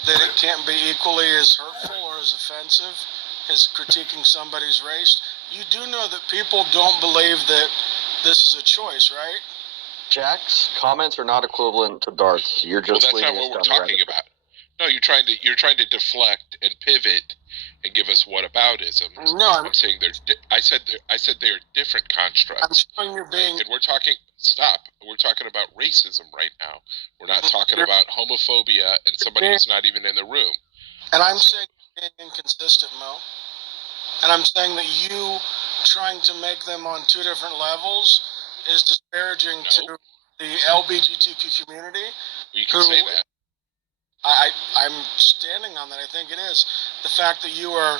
that it can't be equally as hurtful or as offensive as critiquing somebody's race? You do know that people don't believe that this is a choice, right? Jack's comments are not equivalent to Darth's. You're just that's not what we're talking about. No, you're trying to deflect and pivot and give us whataboutism. No, I'm saying I said they're different constructs. I'm showing you're being. And we're talking. Stop. We're talking about racism right now. We're not talking about homophobia and somebody who's not even in the room. And I'm saying you're being inconsistent, Mo. And I'm saying that you trying to make them on two different levels is disparaging to the LGBTQ community. You can say that. I'm standing on that. I think it is. The fact that you are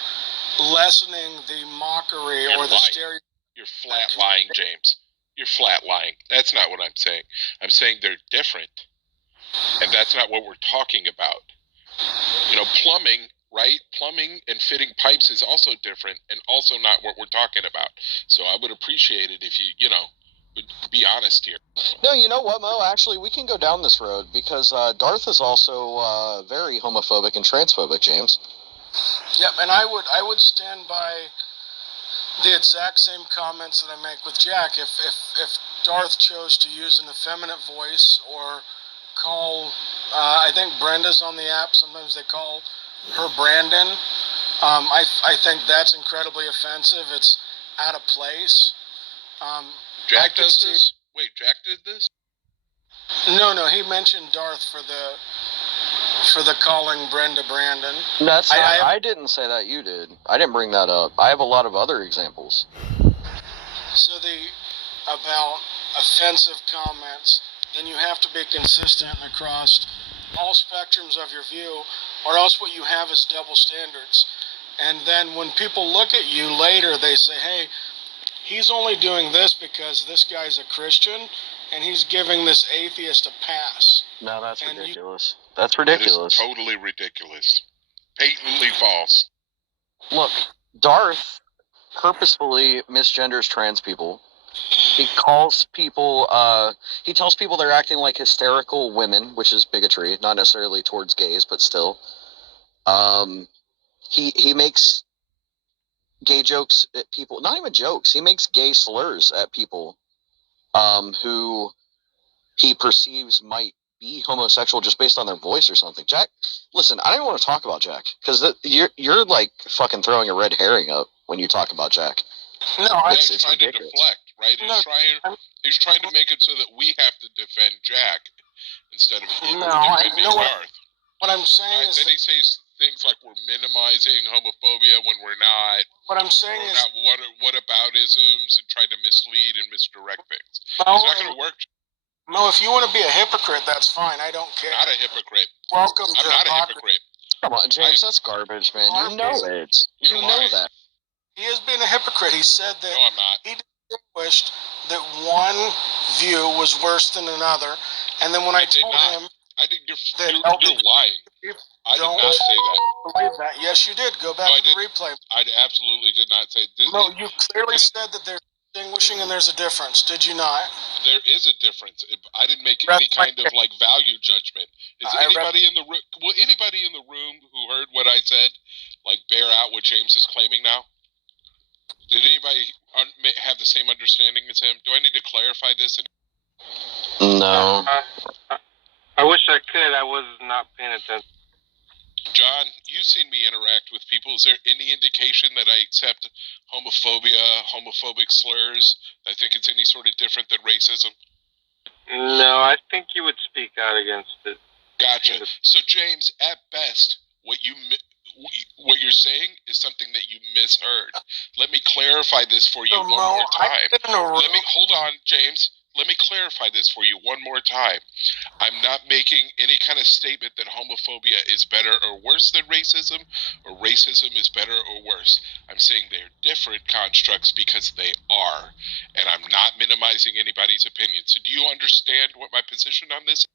lessening the mockery or the stereotype. You're flat lying, James. You're flat lying. That's not what I'm saying. I'm saying they're different. And that's not what we're talking about. You know, plumbing, right? Plumbing and fitting pipes is also different and also not what we're talking about. So I would appreciate it if you know, would be honest here. No, you know what, Mo? Actually, we can go down this road because Darth is also very homophobic and transphobic, James. Yep, and I would stand by the exact same comments that I make with Jack. If Darth chose to use an effeminate voice or call, I think Brenda's on the app. Sometimes they call her Brandon. I think that's incredibly offensive. It's out of place. Jack does this? Wait, Jack did this? No, he mentioned Darth for the calling Brenda Brandon. That's I didn't say that, you did. I didn't bring that up. I have a lot of other examples. So about offensive comments, then you have to be consistent across all spectrums of your view, or else what you have is double standards. And then when people look at you later, they say, hey, he's only doing this because this guy's a Christian, and he's giving this atheist a pass. No, that's ridiculous. That's ridiculous. It is totally ridiculous. Patently false. Look, Darth purposefully misgenders trans people. He calls people, he tells people they're acting like hysterical women, which is bigotry, not necessarily towards gays, but still. He makes gay jokes at people, not even jokes, he makes gay slurs at people who he perceives might be homosexual just based on their voice or something. Jack, listen, I don't want to talk about Jack, because you're like fucking throwing a red herring up when you talk about Jack. No, it's trying ridiculous. To deflect, right? He's trying to make it so that we have to defend Jack instead of him defending Darth. What I'm saying is... Then he says things like we're minimizing homophobia when we're not. What I'm saying is... whataboutisms and trying to mislead and misdirect things. It's not going to work. No, if you want to be a hypocrite, that's fine. I don't care. Not a hypocrite. Welcome to... I'm not a hypocrite. Come on, James, that's garbage, man. You know it. You know that. He has been a hypocrite. He said that no, I'm not. He distinguished that one view was worse than another, and then when I told him you're lying. I did not say that. Believe that. Yes, you did. Go back to the replay. I absolutely did not say this. No, you clearly said that they're distinguishing and there's a difference. Did you not? There is a difference. I didn't make any kind of like value judgment. Is anybody in the room? Will anybody in the room who heard what I said like bear out what James is claiming now? Did anybody have the same understanding as him? Do I need to clarify this? No. I wish I could. I was not paying attention. John, you've seen me interact with people. Is there any indication that I accept homophobia, homophobic slurs? I think it's any sort of different than racism? No, I think you would speak out against it. Gotcha. So, James, at best, what you're saying is something that you misheard. Let me clarify this for you one more time. Hold on, James. Let me clarify this for you one more time. I'm not making any kind of statement that homophobia is better or worse than racism, or racism is better or worse. I'm saying they're different constructs because they are, and I'm not minimizing anybody's opinion. So do you understand what my position on this is?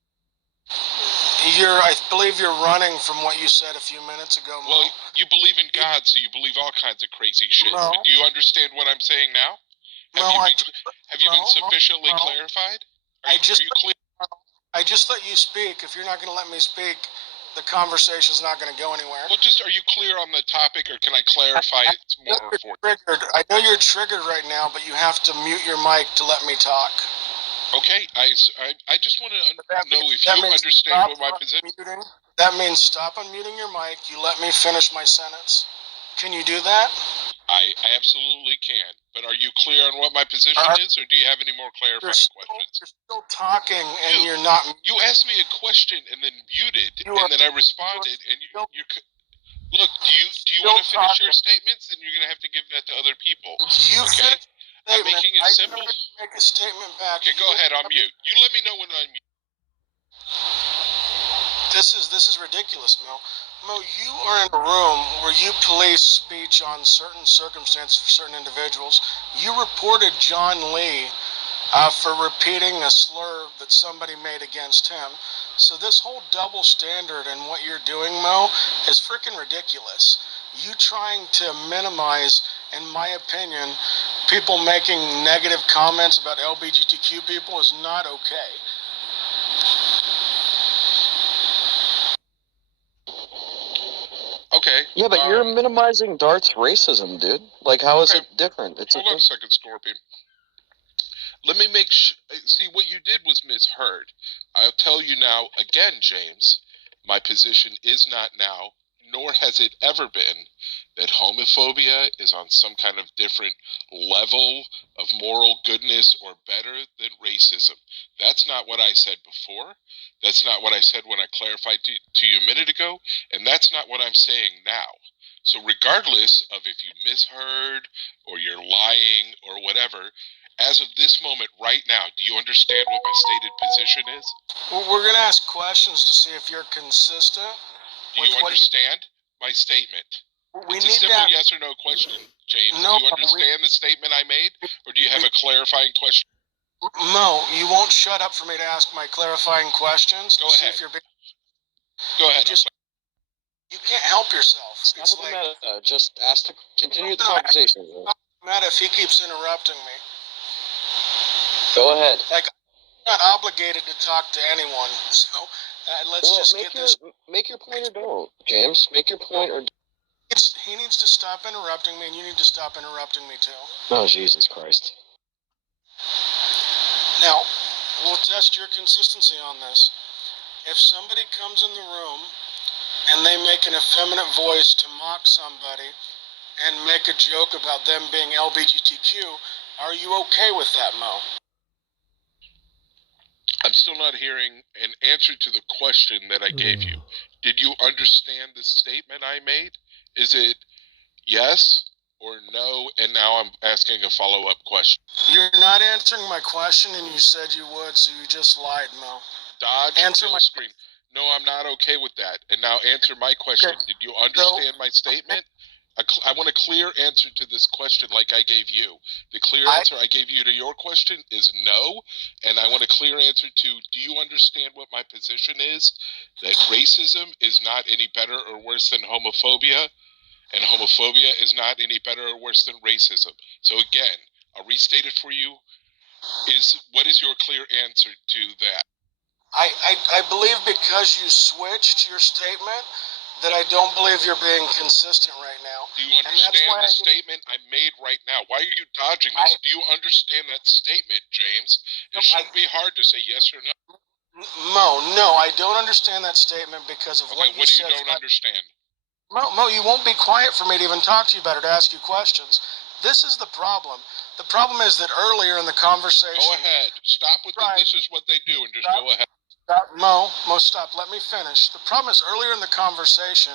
I believe you're running from what you said a few minutes ago, Mo. Well, you believe in God, so you believe all kinds of crazy shit. No. But do you understand what I'm saying now? Have you been sufficiently clarified? Are you clear? I just let you speak. If you're not going to let me speak, the conversation's not going to go anywhere. Well, are you clear on the topic, or can I clarify it more for you? I know you're triggered right now, but you have to mute your mic to let me talk. Okay, I just want to know if you understand what my position is. That means stop unmuting your mic. You let me finish my sentence. Can you do that? I absolutely can. But are you clear on what my position is, or do you have any more clarifying questions? You're still talking, and you're not. You asked me a question and then muted, and then I responded, and you're look. Do you want to finish your statements? Then you're going to have to give that to other people. Okay. I'm making it simple. Make a statement back. Okay, go ahead. I'll mute. You let me know when I'm mute. This is ridiculous, Mo. Mo, you are in a room where you police speech on certain circumstances for certain individuals. You reported John Lee for repeating a slur that somebody made against him. So this whole double standard and what you're doing, Mo, is freaking ridiculous. You trying to minimize, in my opinion, people making negative comments about LGBTQ people is not okay. Okay. Yeah, but you're minimizing Dart's racism, dude. Like, how is it different? It's Hold on a second, Scorpion. Let me make see, what you did was misheard. I'll tell you now again, James, my position is not now, nor has it ever been, that homophobia is on some kind of different level of moral goodness or better than racism. That's not what I said before. That's not what I said when I clarified to you a minute ago, and that's not what I'm saying now. So regardless of if you misheard or you're lying or whatever, as of this moment right now, do you understand what my stated position is? Well, we're going to ask questions to see if you're consistent. Do you understand my statement? It's a simple yes or no question, James. No, do you understand the statement I made, or do you have a clarifying question? Mo, you won't shut up for me to ask my clarifying questions. Go ahead. Go ahead. You can't help yourself. It's like, just ask to continue the conversation. Matt, if he keeps interrupting me. Go ahead. Like, I'm not obligated to talk to anyone, so let's just get this. Make your point or don't, James. Make your point or don't. He needs to stop interrupting me, and you need to stop interrupting me, too. Oh, Jesus Christ. Now, we'll test your consistency on this. If somebody comes in the room and they make an effeminate voice to mock somebody and make a joke about them being LGBTQ, are you okay with that, Mo? I'm still not hearing an answer to the question that I gave you. Did you understand the statement I made? Is it yes or no? And now I'm asking a follow-up question. You're not answering my question, and you said you would, so you just lied, Mo. Dodge answer my screen. No, I'm not okay with that. And now answer my question. Okay. Did you understand my statement? I want a clear answer to this question like I gave you. The clear answer I gave you to your question is no. And I want a clear answer to, do you understand what my position is? That racism is not any better or worse than homophobia. And homophobia is not any better or worse than racism. So again, I'll restate it for you. What is your clear answer to that? I believe because you switched your statement that I don't believe you're being consistent right now. Do you understand the statement I made right now? Why are you dodging this? Do you understand that statement, James? It shouldn't be hard to say yes or no. Mo, no, I don't understand that statement because of what you said. What do you don't understand? Mo, you won't be quiet for me to even talk to you better, to ask you questions. This is the problem. The problem is that earlier in the conversation... Go ahead. Stop with this is what they do and just go ahead. Mo, stop. Let me finish. The problem is earlier in the conversation,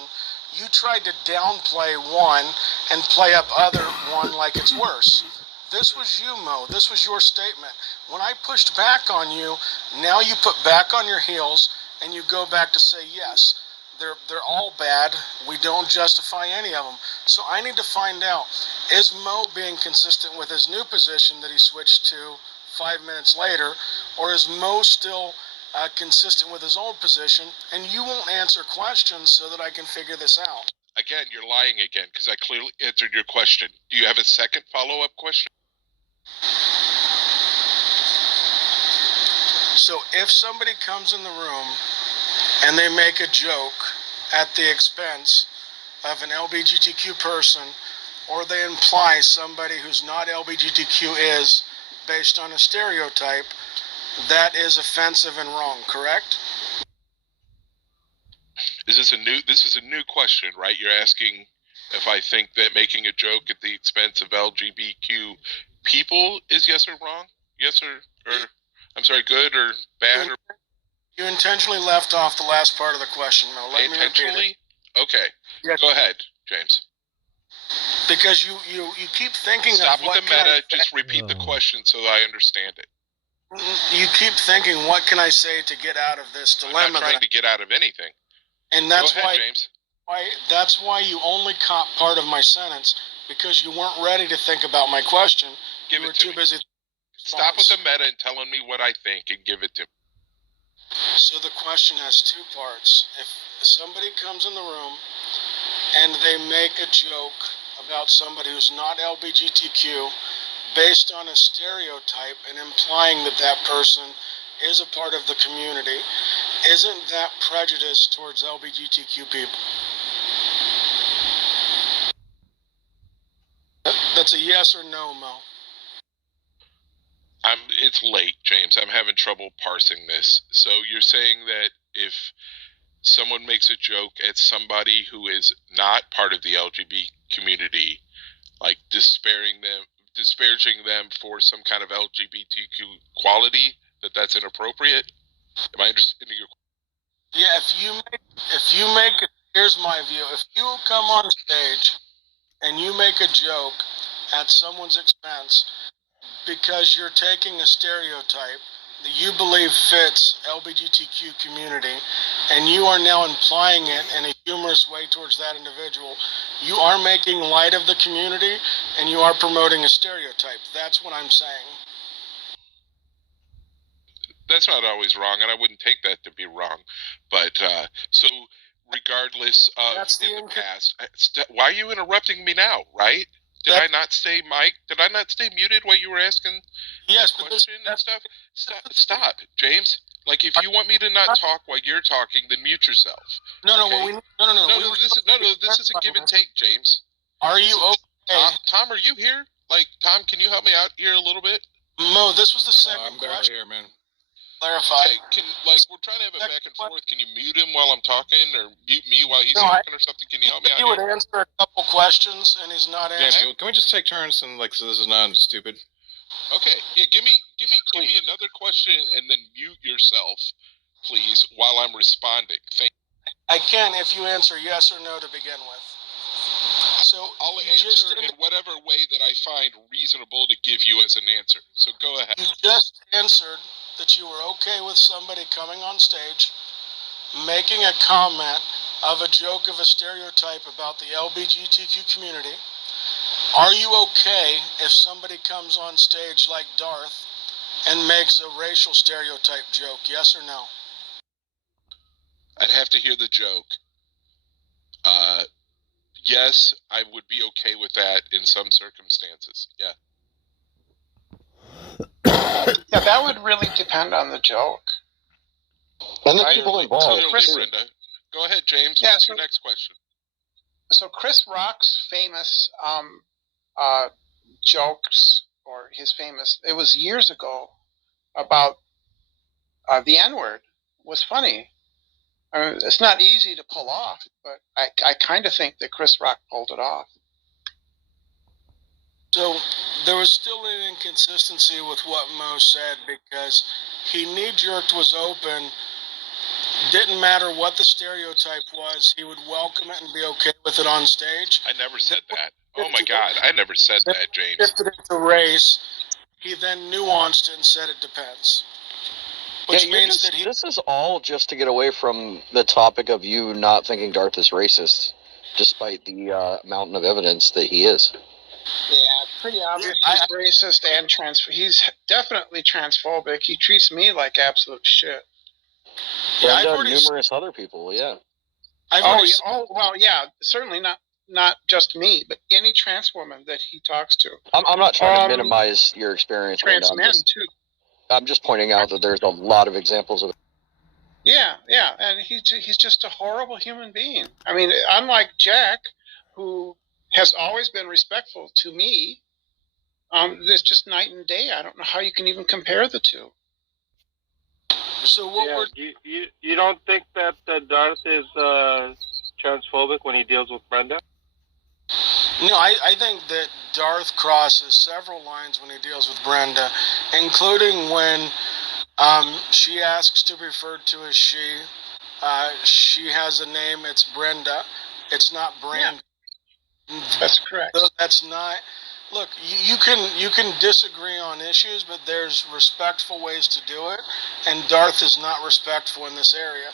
you tried to downplay one and play up other one like it's worse. This was you, Mo. This was your statement. When I pushed back on you, now you put back on your heels and you go back to say, yes, they're all bad. We don't justify any of them. So I need to find out, is Mo being consistent with his new position that he switched to 5 minutes later, or is Mo still consistent with his old position, and you won't answer questions so that I can figure this out? Again, you're lying again, because I clearly answered your question. Do you have a second follow-up question? So if somebody comes in the room and they make a joke at the expense of an LGBTQ person, or they imply somebody who's not LGBTQ is based on a stereotype, that is offensive and wrong, correct? This is a new question, right? You're asking If I think that making a joke at the expense of LGBTQ people is yes or wrong, yes or I'm sorry, good or bad, or You intentionally left off the last part of the question, Mel. Let me repeat it. intentionally. Okay, Yes. go ahead, James. Because you keep thinking Stop of what with the can I meta. Just repeat the question so that I understand it. You keep thinking, what can I say to get out of this dilemma? I'm not trying to get out of anything. And that's Go ahead, James. That's why you only caught part of my sentence, because you weren't ready to think about my question. Give you it were to too me. busy. Stop with the meta and telling me what I think and give it to me. So the question has two parts. If somebody comes in the room and they make a joke about somebody who's not LGBTQ based on a stereotype and implying that that person is a part of the community, isn't that prejudice towards LGBTQ people? That's a yes or no, Mo. It's late, James. I'm having trouble parsing this. So you're saying that if someone makes a joke at somebody who is not part of the LGBT community, like disparaging them for some kind of LGBTQ quality, that's inappropriate? Am I understanding your question? Yeah, here's my view. If you come on stage and you make a joke at someone's expense because you're taking a stereotype that you believe fits LGBTQ community, and you are now implying it in a humorous way towards that individual, you are making light of the community, and you are promoting a stereotype. That's what I'm saying. That's not always wrong, and I wouldn't take that to be wrong. But so regardless of in the past, why are you interrupting me now? Right? Did I not stay, Mike? Did I not stay muted while you were asking yes, that question and stuff? Stop, James. Like, if you want me to not talk while you're talking, then mute yourself. No. This is a give and take, James. Are you okay? Tom, are you here? Like, Tom, can you help me out here a little bit? Mo, this was the second I'm barely question. here, man. Clarify. Okay, we're trying to have a back and forth. Can you mute him while I'm talking, or mute me while he's talking, or something? Can you help me out? He would answer a couple questions, and he's not answering. Can we just take turns and so this is not stupid? Okay, yeah. Give me another question, and then mute yourself, please, while I'm responding. I can if you answer yes or no to begin with. So I'll answer in whatever way that I find reasonable to give you as an answer. So go ahead. You just answered that you were okay with somebody coming on stage, making a comment of a joke of a stereotype about the LGBTQ community. Are you okay if somebody comes on stage like Darth and makes a racial stereotype joke? Yes or no? I'd have to hear the joke. Yes, I would be okay with that in some circumstances. Yeah. Yeah, that would really depend on the joke. And the people involved. Brenda. Go ahead, James. What's your next question? So Chris Rock's famous jokes, or his famous, it was years ago, about the N-word, was funny. I mean, it's not easy to pull off, but I kind of think that Chris Rock pulled it off. So there was still an inconsistency with what Mo said, because he knee-jerked was open. Didn't matter what the stereotype was, he would welcome it and be okay with it on stage. I never said that. Oh my God, I never said that, James. Shifted it to race. He then nuanced it and said it depends. Which means that this is all just to get away from the topic of you not thinking Darth is racist, despite the mountain of evidence that he is. Yeah, pretty obvious he's racist and he's definitely transphobic. He treats me like absolute shit. Yeah, I've heard numerous other people, yeah. Well, yeah, certainly not just me, but any trans woman that he talks to. I'm not trying to minimize your experience. Trans men, too. I'm just pointing out that there's a lot of examples of it. Yeah, and he's just a horrible human being. I mean, unlike Jack, who has always been respectful to me, there's just night and day. I don't know how you can even compare the two. So you don't think that Darth is transphobic when he deals with Brenda? No, I think that Darth crosses several lines when he deals with Brenda, including when she asks to be referred to as she. She has a name. It's Brenda. It's not Brand. Yeah, that's correct. So that's not. Look, you can disagree on issues, but there's respectful ways to do it, and Darth is not respectful in this area.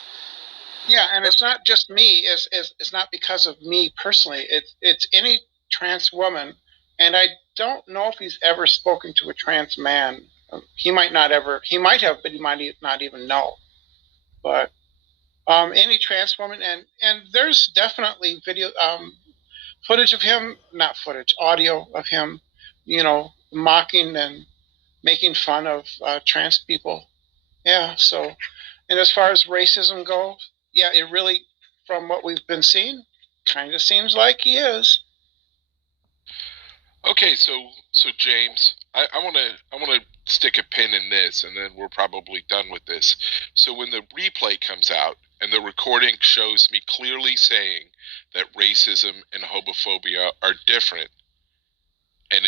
Yeah, and it's not just me. It's not because of me personally. It's any trans woman, and I don't know if he's ever spoken to a trans man. He might not ever. He might have, but he might not even know. But any trans woman, and there's definitely video footage of him, not footage, audio of him, mocking and making fun of trans people. Yeah. So, and as far as racism goes. Yeah, it really, from what we've been seeing, kind of seems like he is. Okay, so James, I want to stick a pin in this, and then we're probably done with this. So when the replay comes out and the recording shows me clearly saying that racism and homophobia are different, and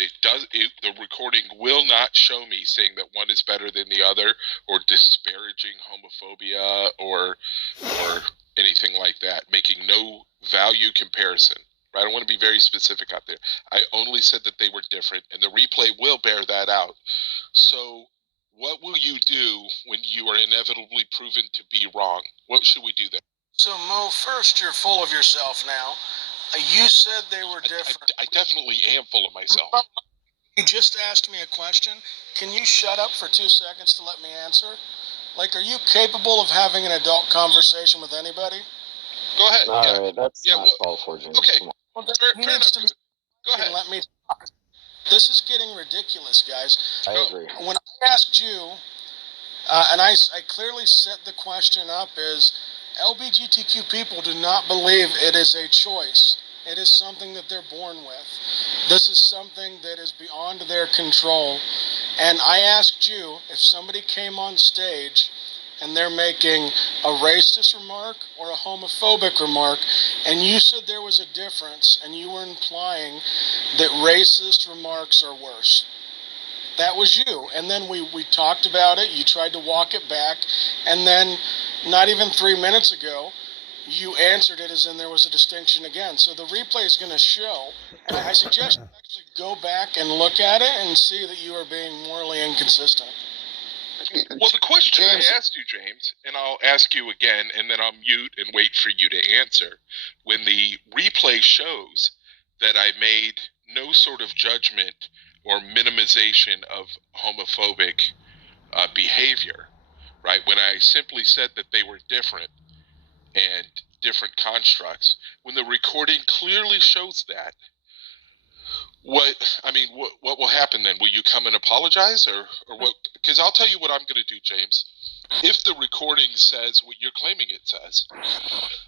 the recording will not show me saying that one is better than the other, or disparaging homophobia, or anything like that, making no value comparison. Right? I want to be very specific out there. I only said that they were different, and the replay will bear that out. So what will you do when you are inevitably proven to be wrong? What should we do then? So, Mo, first, you're full of yourself now. You said they were different. I definitely am full of myself. You just asked me a question. Can you shut up for 2 seconds to let me answer? Like, are you capable of having an adult conversation with anybody? Go ahead. All right, that's not called for, James. Okay. Well, go ahead. Let me talk. This is getting ridiculous, guys. I agree. When I asked you, and I clearly set the question up, is LGBTQ people do not believe it is a choice. It is something that they're born with. This is something that is beyond their control. And I asked you, if somebody came on stage and they're making a racist remark or a homophobic remark, and you said there was a difference, and you were implying that racist remarks are worse. That was you. And then we talked about it. You tried to walk it back. And then not even 3 minutes ago, you answered it as in there was a distinction again. So the replay is going to show. And I suggest you actually go back and look at it and see that you are being morally inconsistent. Well, the question I asked you, James, and I'll ask you again, and then I'll mute and wait for you to answer. When the replay shows that I made no sort of judgment or minimization of homophobic behavior, right? When I simply said that they were different and different constructs, when the recording clearly shows that, what will happen then? Will you come and apologize, or what? Because I'll tell you what I'm going to do, James. If the recording says what you're claiming it says,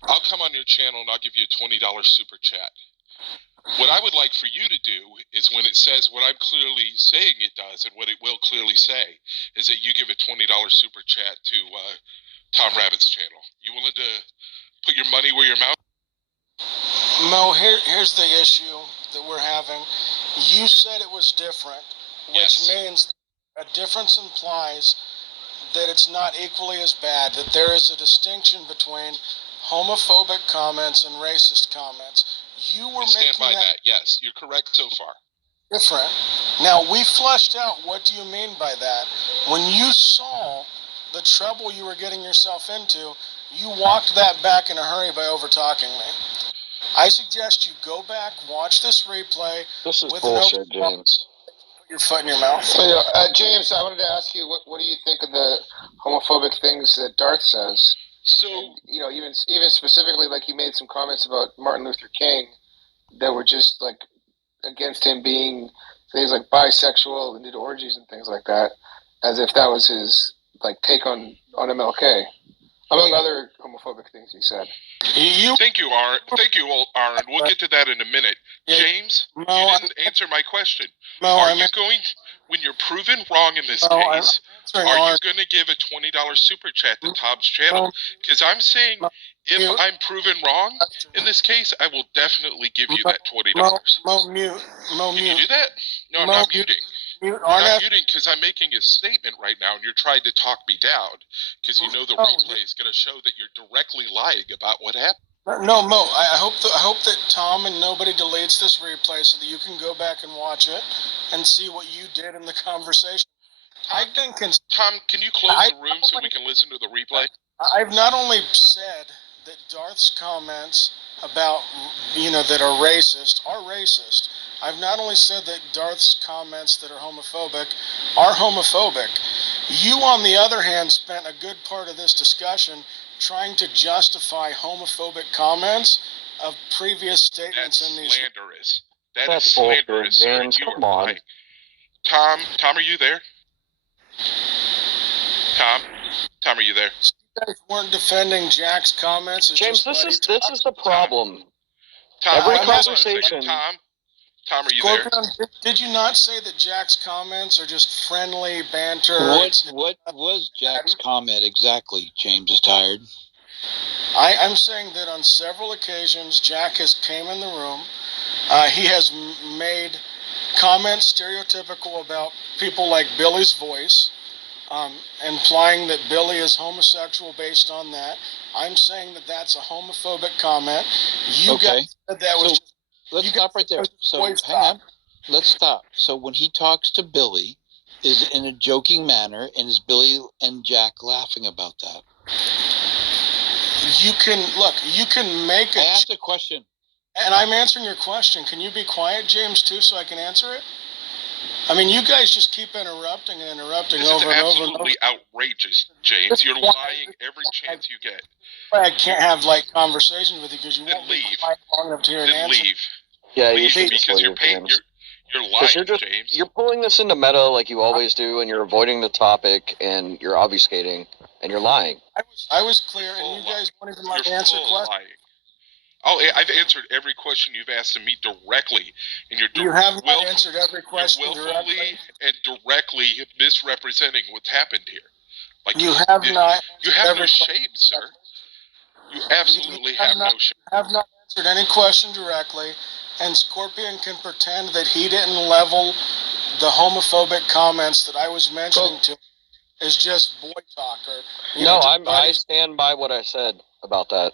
I'll come on your channel and I'll give you a $20 super chat. What I would like for you to do is, when it says what I'm clearly saying it does, and what it will clearly say, is that you give a $20 super chat to Tom Rabbit's channel. You willing to put your money where your mouth? Mo, here's the issue that we're having. You said it was different, which means a difference implies that it's not equally as bad, that there is a distinction between homophobic comments and racist comments. You were stand making by that. Yes, you're correct so far. Different. Now, we fleshed out what do you mean by that. When you saw the trouble you were getting yourself into, you walked that back in a hurry by over-talking me. I suggest you go back, watch this replay. This is bullshit, James. Put your foot in your mouth. So, James, I wanted to ask you, what do you think of the homophobic things that Darth says? So, and, even specifically, like, he made some comments about Martin Luther King that were just, like, against him being things like bisexual and did orgies and things like that, as if that was his, like, take on MLK, among other homophobic things he said. Thank you, Aaron. Aaron. We'll get to that in a minute. James, you didn't answer my question. Are you when you're proven wrong in this No, case, I'm are you answering going to give a $20 super chat to Tom's channel? Because I'm saying if I'm proven wrong in this case, I will definitely give you that $20. Mo, mute. Mo, Can mute. you do that? No, I'm Mo, not muting. Mute. I'm not muting because I'm making a statement right now, and you're trying to talk me down because you know the replay is going to show that you're directly lying about what happened. No, Mo. I hope that Tom and nobody deletes this replay so that you can go back and watch it and see what you did in the conversation. Tom, can you close the room so we can listen to the replay? I've not only said that Darth's comments about, that are racist. I've not only said that Darth's comments that are homophobic are homophobic. You, on the other hand, spent a good part of this discussion trying to justify homophobic comments of previous statements in these. Slanderous. That's slanderous, sir. James, You come are on. lying. Tom, are you there? Tom, are you there? You guys weren't defending Jack's comments. James, this is the problem. Tom, Every hold on a conversation. second. Tom, are you there? Scorpion, did you not say that Jack's comments are just friendly banter? What was Jack's comment exactly? James is tired. I'm saying that on several occasions, Jack has came in the room. He has made comments stereotypical about people like Billy's voice, implying that Billy is homosexual based on that. I'm saying that that's a homophobic comment. You guys said that was. Let's stop right there. So hang on. Let's stop. So when he talks to Billy, is it in a joking manner, and is Billy and Jack laughing about that? You can make I asked a question. And I'm answering your question. Can you be quiet, James, too, so I can answer it? I mean, you guys just keep interrupting This over and is over and over. absolutely outrageous, James. You're lying every chance you get. I can't have conversations with you because you won't be quiet long enough to hear an answer. Leave. Yeah, Leave you should because you're paying. You're lying, James. You're pulling this into meta like you always do, and you're avoiding the topic, and you're obfuscating, and you're lying. I was clear, and you guys won't even let me answer questions. Lying. Oh, I've answered every question you've asked of me directly, and You have not answered every question willfully directly. and directly misrepresenting what's happened here. You have not. You have no shame, sir. You absolutely have no shame. Have not answered any question directly, and Scorpion can pretend that he didn't level the homophobic comments that I was mentioning to him as just boy talk. I stand by what I said about that.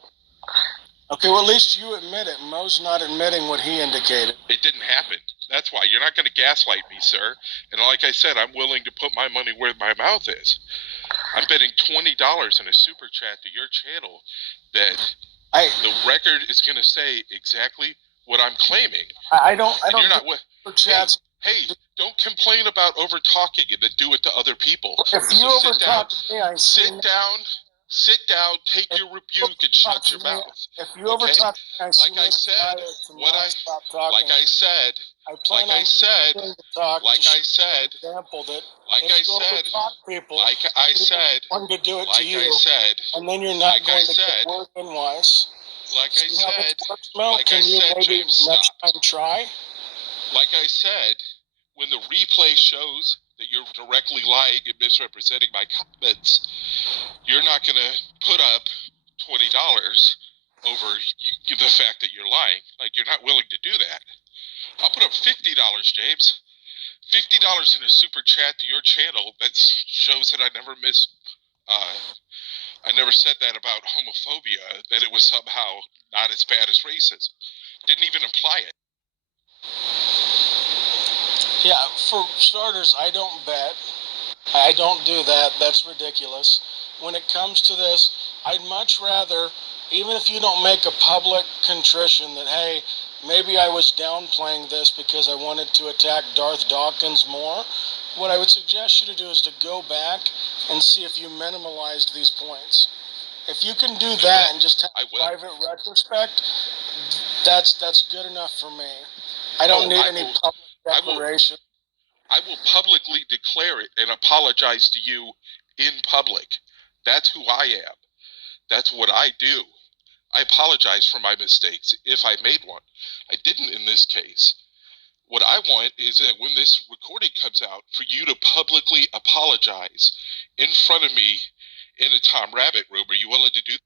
Okay, well, at least you admit it. Mo's not admitting what he indicated. It didn't happen. That's why. You're not going to gaslight me, sir. And like I said, I'm willing to put my money where my mouth is. I'm betting $20 in a super chat to your channel that the record is going to say exactly what I'm claiming. I don't You're not super chats. Hey, don't complain about over talking and then do it to other people. If you over talk to me, Sit down, take your rebuke, and shut your mouth. If you over talk to me, like I said, I'm going to do it to you, and then you're not going to get word in-wise. Can you maybe next time try? Like I said, when the replay shows that you're directly lying and misrepresenting my comments, you're not going to put up $20 over the fact that you're lying. Like, you're not willing to do that. I'll put up $50, James. $50 in a super chat to your channel that shows that I never said that about homophobia, that it was somehow not as bad as racism. Didn't even imply it. Yeah, for starters, I don't bet. I don't do that. That's ridiculous. When it comes to this, I'd much rather, even if you don't make a public contrition that, hey, maybe I was downplaying this because I wanted to attack Darth Dawkins more, what I would suggest you to do is to go back and see if you minimalized these points. If you can do that and just have a private retrospect, that's good enough for me. I don't need any public declaration. I will publicly declare it and apologize to you in public. That's who I am. That's what I do. I apologize for my mistakes if I made one. I didn't in this case. What I want is that when this recording comes out, for you to publicly apologize in front of me in a Tom Rabbit room. Are you willing to do that?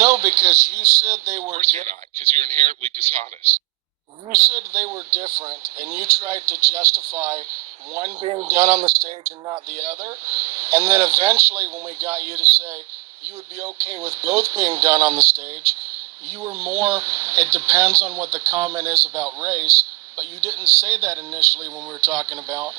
No, because you said they were. Of course you're not, because you're inherently dishonest. You said they were different, and you tried to justify one being done on the stage and not the other. And then eventually, when we got you to say you would be okay with both being done on the stage, you were more, it depends on what the comment is about race, but you didn't say that initially when we were talking about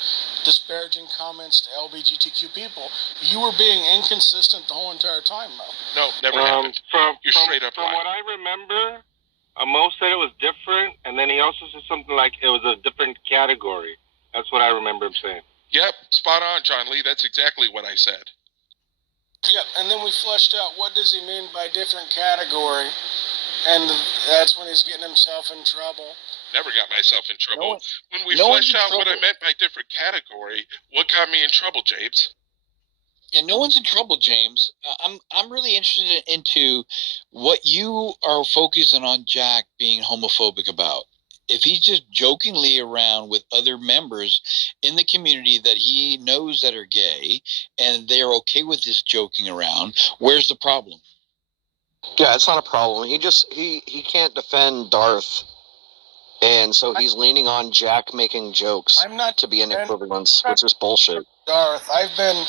disparaging comments to LGBTQ people. You were being inconsistent the whole entire time, Mo. No, never happened. You're straight up lying. From what I remember, Mo said it was different, and then he also said something like it was a different category. That's what I remember him saying. Yep, spot on, John Lee. That's exactly what I said. Yep, and then we fleshed out what does he mean by different category, and that's when he's getting himself in trouble. Never got myself in trouble. When we fleshed out what I meant by different category, what got me in trouble, James? Yeah, no one's in trouble, James. I'm really interested into what you are focusing on Jack being homophobic about. If he's just jokingly around with other members in the community that he knows that are gay and they're okay with this joking around, where's the problem? Yeah, it's not a problem. He can't defend Darth, and so he's leaning on Jack making jokes to be an equivalence, which is bullshit. Darth, I've been,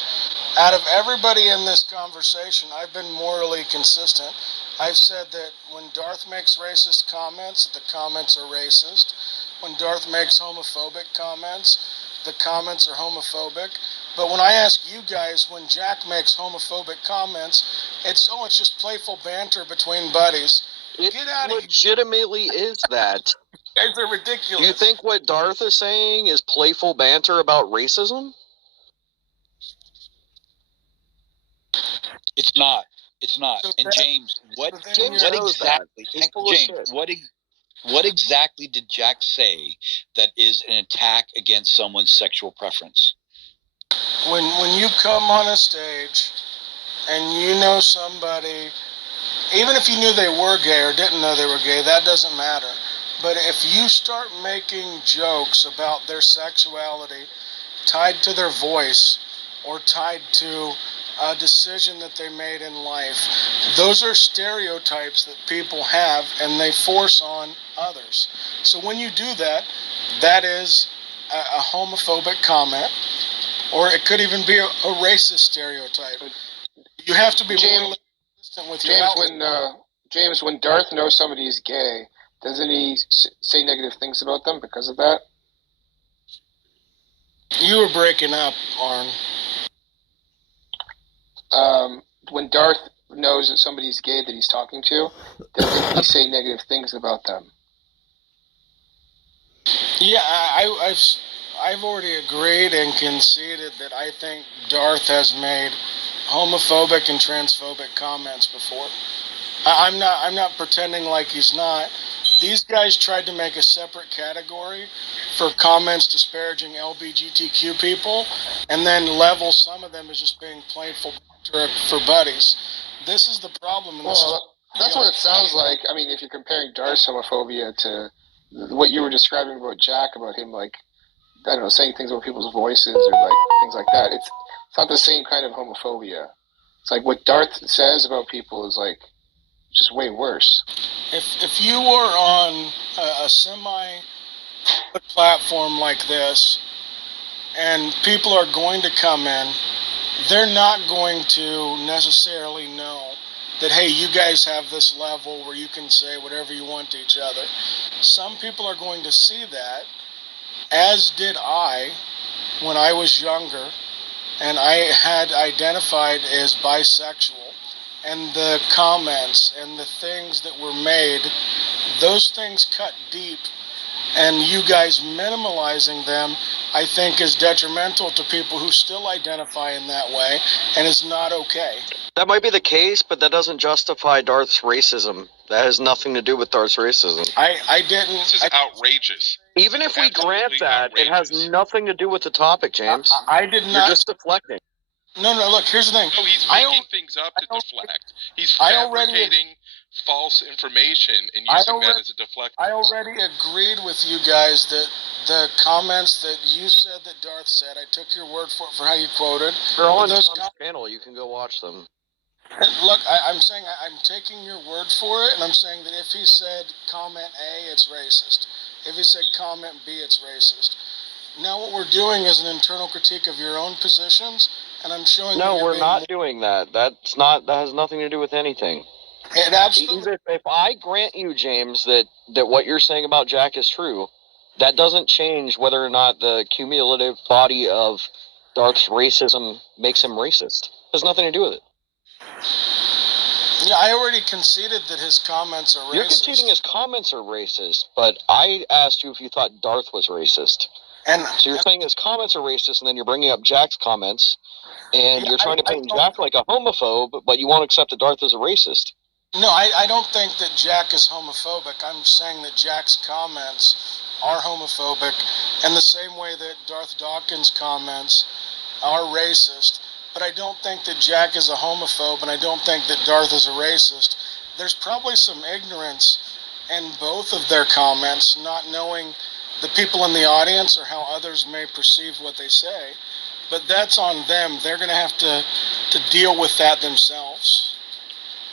out of everybody in this conversation, I've been morally consistent. I've said that when Darth makes racist comments, the comments are racist. When Darth makes homophobic comments, the comments are homophobic. But when I ask you guys, when Jack makes homophobic comments, it's just playful banter between buddies. It legitimately is that. You guys are ridiculous. You think what Darth is saying is playful banter about racism? It's not. It's not. And James, what exactly did Jack say that is an attack against someone's sexual preference? When you come on a stage and you know somebody, even if you knew they were gay or didn't know they were gay, that doesn't matter. But if you start making jokes about their sexuality tied to their voice or tied to a decision that they made in life, those are stereotypes that people have and they force on others. So when you do that, that is a homophobic comment, or it could even be a racist stereotype. You have to be more consistent with your outlet. James, when Darth knows somebody is gay, doesn't he say negative things about them because of that? You were breaking up, Arn. When Darth knows that somebody's gay that he's talking to, doesn't he say negative things about them? Yeah, I've already agreed and conceded that I think Darth has made homophobic and transphobic comments before. I'm not pretending like he's not. These guys tried to make a separate category for comments disparaging LGBTQ people, and then level some of them as just being playful for buddies. This is the problem. That's what it sounds like. I mean, if you're comparing Darth's homophobia to what you were describing about Jack, about him, like, I don't know, saying things about people's voices or like things like that, it's not the same kind of homophobia. It's like what Darth says about people is like just way worse. If you were on a platform like this, and people are going to come in, they're not going to necessarily know that, hey, you guys have this level where you can say whatever you want to each other. Some people are going to see that, as did I when I was younger, and I had identified as bisexual. And the comments and the things that were made, those things cut deep, and you guys minimalizing them, I think, is detrimental to people who still identify in that way, and is not okay. That might be the case, but that doesn't justify Darth's racism. That has nothing to do with Darth's racism. I didn't. This is outrageous. Even if we grant that, it has nothing to do with the topic, James. I did not. You're just deflecting. No, look, here's the thing. No, he's making things up to deflect. He's fabricating false information and using that as a deflect. I already agreed with you guys that the comments that you said that Darth said, I took your word for it for how you quoted. They're on Tom's channel. You can go watch them. Look, I'm saying I'm taking your word for it, and I'm saying that if he said comment A, it's racist. If he said comment B, it's racist. Now what we're doing is an internal critique of your own positions, and I'm showing. No, we're not doing that. That has nothing to do with anything. It absolutely. If I grant you, James, that what you're saying about Jack is true, that doesn't change whether or not the cumulative body of Darth's racism makes him racist. It has nothing to do with it. Yeah, I already conceded that his comments are racist. You're conceding his comments are racist, but I asked you if you thought Darth was racist. So you're saying his comments are racist, and then you're bringing up Jack's comments, and you're trying to paint Jack like a homophobe, but you won't accept that Darth is a racist. No, I don't think that Jack is homophobic. I'm saying that Jack's comments are homophobic in the same way that Darth Dawkins' comments are racist. But I don't think that Jack is a homophobe, and I don't think that Darth is a racist. There's probably some ignorance in both of their comments, not knowing the people in the audience or how others may perceive what they say. But that's on them. They're going to have to deal with that themselves.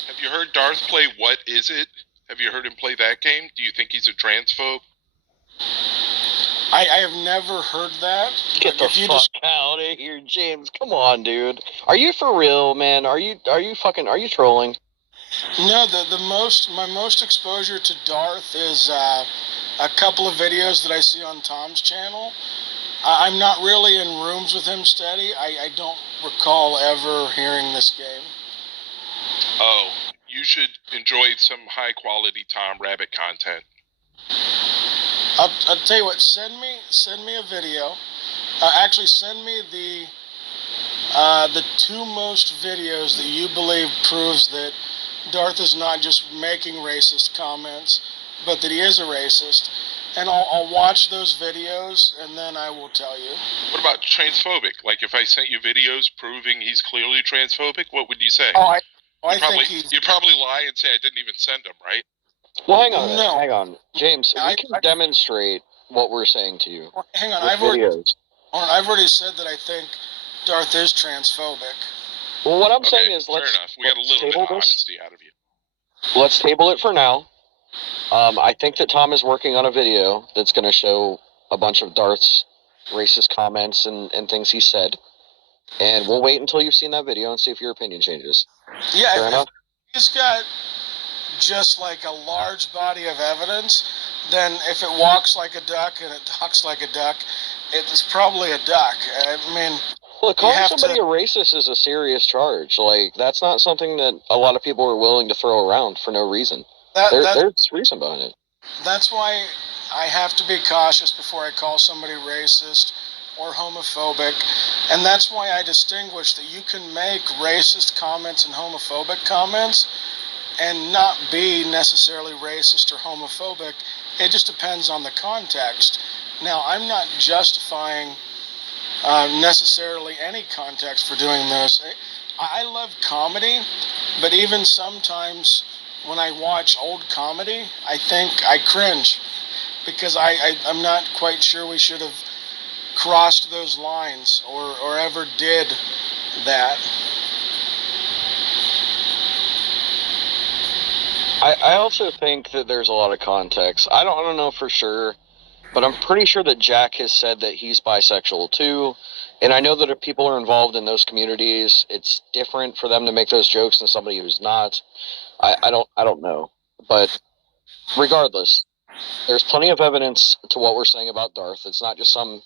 Have you heard Darth play What Is It? Have you heard him play that game? Do you think he's a transphobe? I have never heard that. Get the fuck out of here, James. Come on, dude. Are you for real, man? Are you trolling? No, my most exposure to Darth is a couple of videos that I see on Tom's channel. I'm not really in rooms with him steady. I don't recall ever hearing this game. Oh, you should enjoy some high-quality Tom Rabbit content. I'll tell you what. Send me a video. Actually, send me the two most videos that you believe proves that Darth is not just making racist comments, but that he is a racist. And I'll watch those videos, and then I will tell you. What about transphobic? Like, if I sent you videos proving he's clearly transphobic, what would you say? You'd probably lie and say I didn't even send them, right? Well, hang on. James, we can demonstrate what we're saying to you. Hang on, I've already said that I think Darth is transphobic. Well, what I'm saying is, fair enough. We got a little bit of honesty out of you. Let's table it for now. I think that Tom is working on a video that's going to show a bunch of Darth's racist comments and things he said. And we'll wait until you've seen that video and see if your opinion changes. Yeah, fair enough? He's got just like a large body of evidence, then if it walks like a duck and it talks like a duck, it's probably a duck. I mean, well, calling somebody a racist is a serious charge. Like, that's not something that a lot of people are willing to throw around for no reason. There's reason behind it. That's why I have to be cautious before I call somebody racist or homophobic, and that's why I distinguish that you can make racist comments and homophobic comments and not be necessarily racist or homophobic. It just depends on the context. Now, I'm not justifying necessarily any context for doing this. I love comedy, but even sometimes when I watch old comedy, I think I cringe because I'm not quite sure we should have crossed those lines or ever did that. I also think that there's a lot of context. I don't know for sure, but I'm pretty sure that Jack has said that he's bisexual too. And I know that if people are involved in those communities, it's different for them to make those jokes than somebody who's not. I don't know. But regardless, there's plenty of evidence to what we're saying about Darth. It's not just some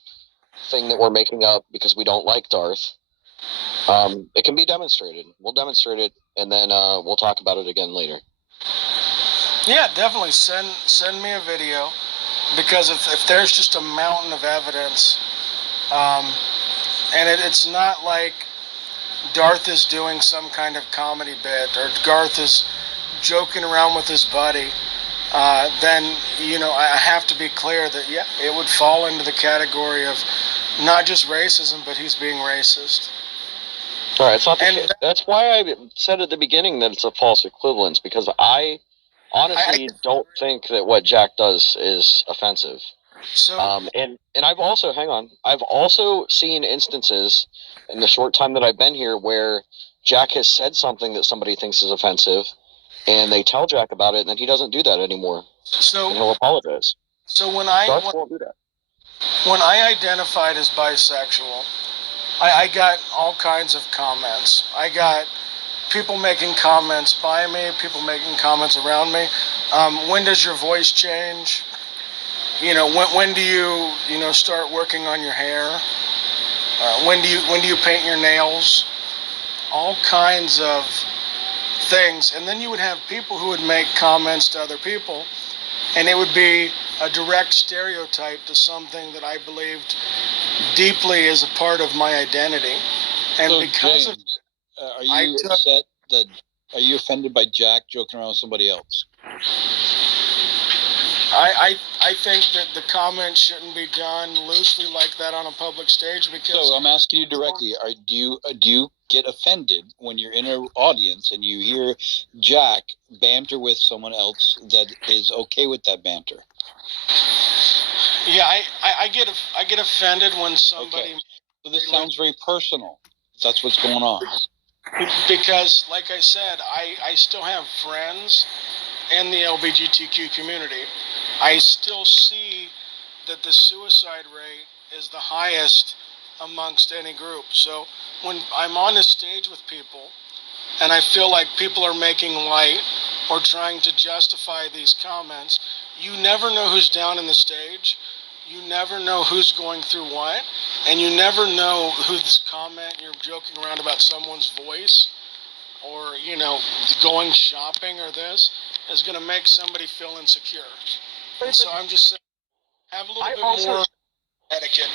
thing that we're making up because we don't like Darth. It can be demonstrated. We'll demonstrate it, and then we'll talk about it again later. Yeah, definitely send me a video, because if there's just a mountain of evidence, and it's not like Darth is doing some kind of comedy bit or Darth is joking around with his buddy, then I have to be clear that it would fall into the category of not just racism, but he's being racist. All right, it's not the case. That's why I said at the beginning that it's a false equivalence, because I honestly don't think that what Jack does is offensive. So, and I've also, I've also seen instances in the short time that I've been here where Jack has said something that somebody thinks is offensive, and they tell Jack about it, and then he doesn't do that anymore. So, and he'll apologize. So when Darth won't do that. When I identified as bisexual, I got all kinds of comments. I got people making comments by me, people making comments around me. When does your voice change? You know, when do you start working on your hair? When do you paint your nails? All kinds of things. And then you would have people who would make comments to other people, and it would be a direct stereotype to something that I believed deeply as a part of my identity. And So, because James, are I you took- upset that? Are you offended by Jack joking around with somebody else? I think that the comment shouldn't be done loosely like that on a public stage, because So I'm asking you directly: do you get offended when you're in an audience and you hear Jack banter with someone else that is okay with that banter? yeah, I get offended when somebody So this sounds very personal. That's what's going on. Because, like I said, I still have friends in the LGBTQ community. I still see that the suicide rate is the highest amongst any group. So when I'm on a stage with people and I feel like people are making light or trying to justify these comments, you never know who's down in the stage. You never know who's going through what, and you never know whose comment you're joking around about someone's voice or, going shopping or this is going to make somebody feel insecure. And so I'm just saying, have a little bit more etiquette.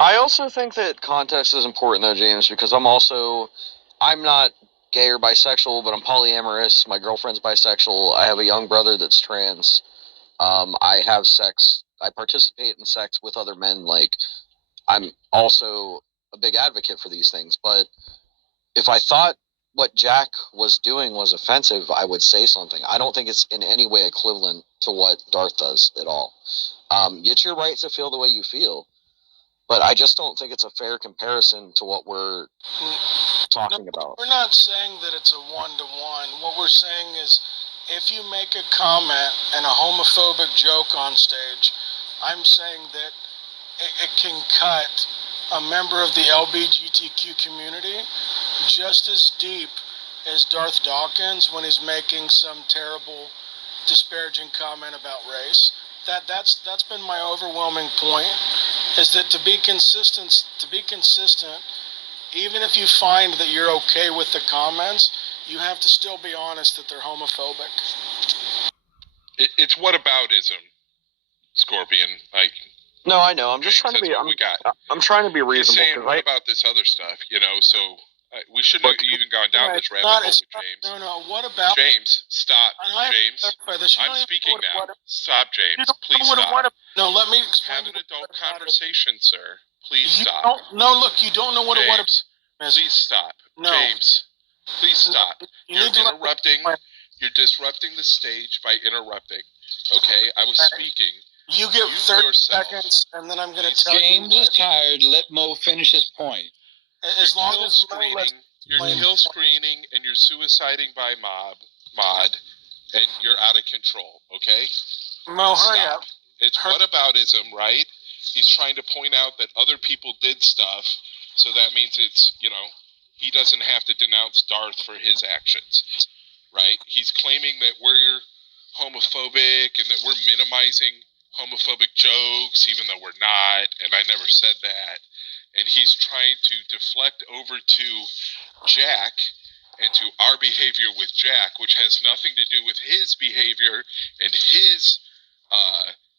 I also think that context is important, though, James, because I'm not gay or bisexual, but I'm polyamorous. My girlfriend's bisexual. I have a young brother that's trans. I have sex. I participate in sex with other men. Like, I'm also a big advocate for these things. But if I thought what Jack was doing was offensive, I would say something. I don't think it's in any way equivalent to what Darth does at all. It's your right to feel the way you feel, but I just don't think it's a fair comparison to what we're talking about. We're not saying that it's a one-to-one. What we're saying is, if you make a comment and a homophobic joke on stage, I'm saying that it can cut a member of the LGBTQ community just as deep as Darth Dawkins when he's making some terrible, disparaging comment about race. That's been my overwhelming point, is that to be consistent, even if you find that you're okay with the comments, you have to still be honest that they're homophobic. It's whataboutism, Scorpion. Like, no, I know. I'm just trying to be. I'm trying to be reasonable. He's saying, what about this other stuff? So we shouldn't have even gone down this rabbit hole with James. No. What about James? Stop, James. I'm speaking now. Stop, James. Please stop. No, let me explain. Have an adult conversation, sir. Please stop. Look, you don't know what a what is. Please stop. No. James, please stop. You're interrupting. You're disrupting the stage by interrupting. Okay? I was speaking. You get 30 seconds, and then I'm going to tell you. James is tired. Let Mo finish his point. As long as you're kill screening and you're suiciding by mod, and you're out of control. Okay? Mo, hurry up. It's whataboutism, right? He's trying to point out that other people did stuff, so that means it's, he doesn't have to denounce Darth for his actions, right? He's claiming that we're homophobic and that we're minimizing homophobic jokes, even though we're not, and I never said that. And he's trying to deflect over to Jack and to our behavior with Jack, which has nothing to do with his behavior and his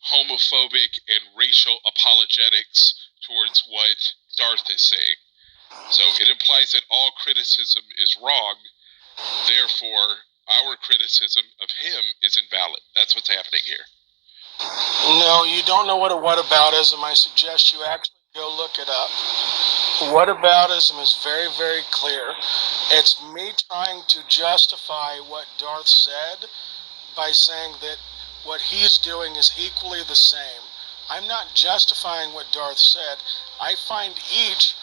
homophobic and racial apologetics towards what Darth is saying. So it implies that all criticism is wrong, therefore our criticism of him is invalid. That's what's happening here. No, you don't know what a whataboutism. I suggest you actually go look it up. Whataboutism is very, very clear. It's me trying to justify what Darth said by saying that what he's doing is equally the same. I'm not justifying what Darth said. I find each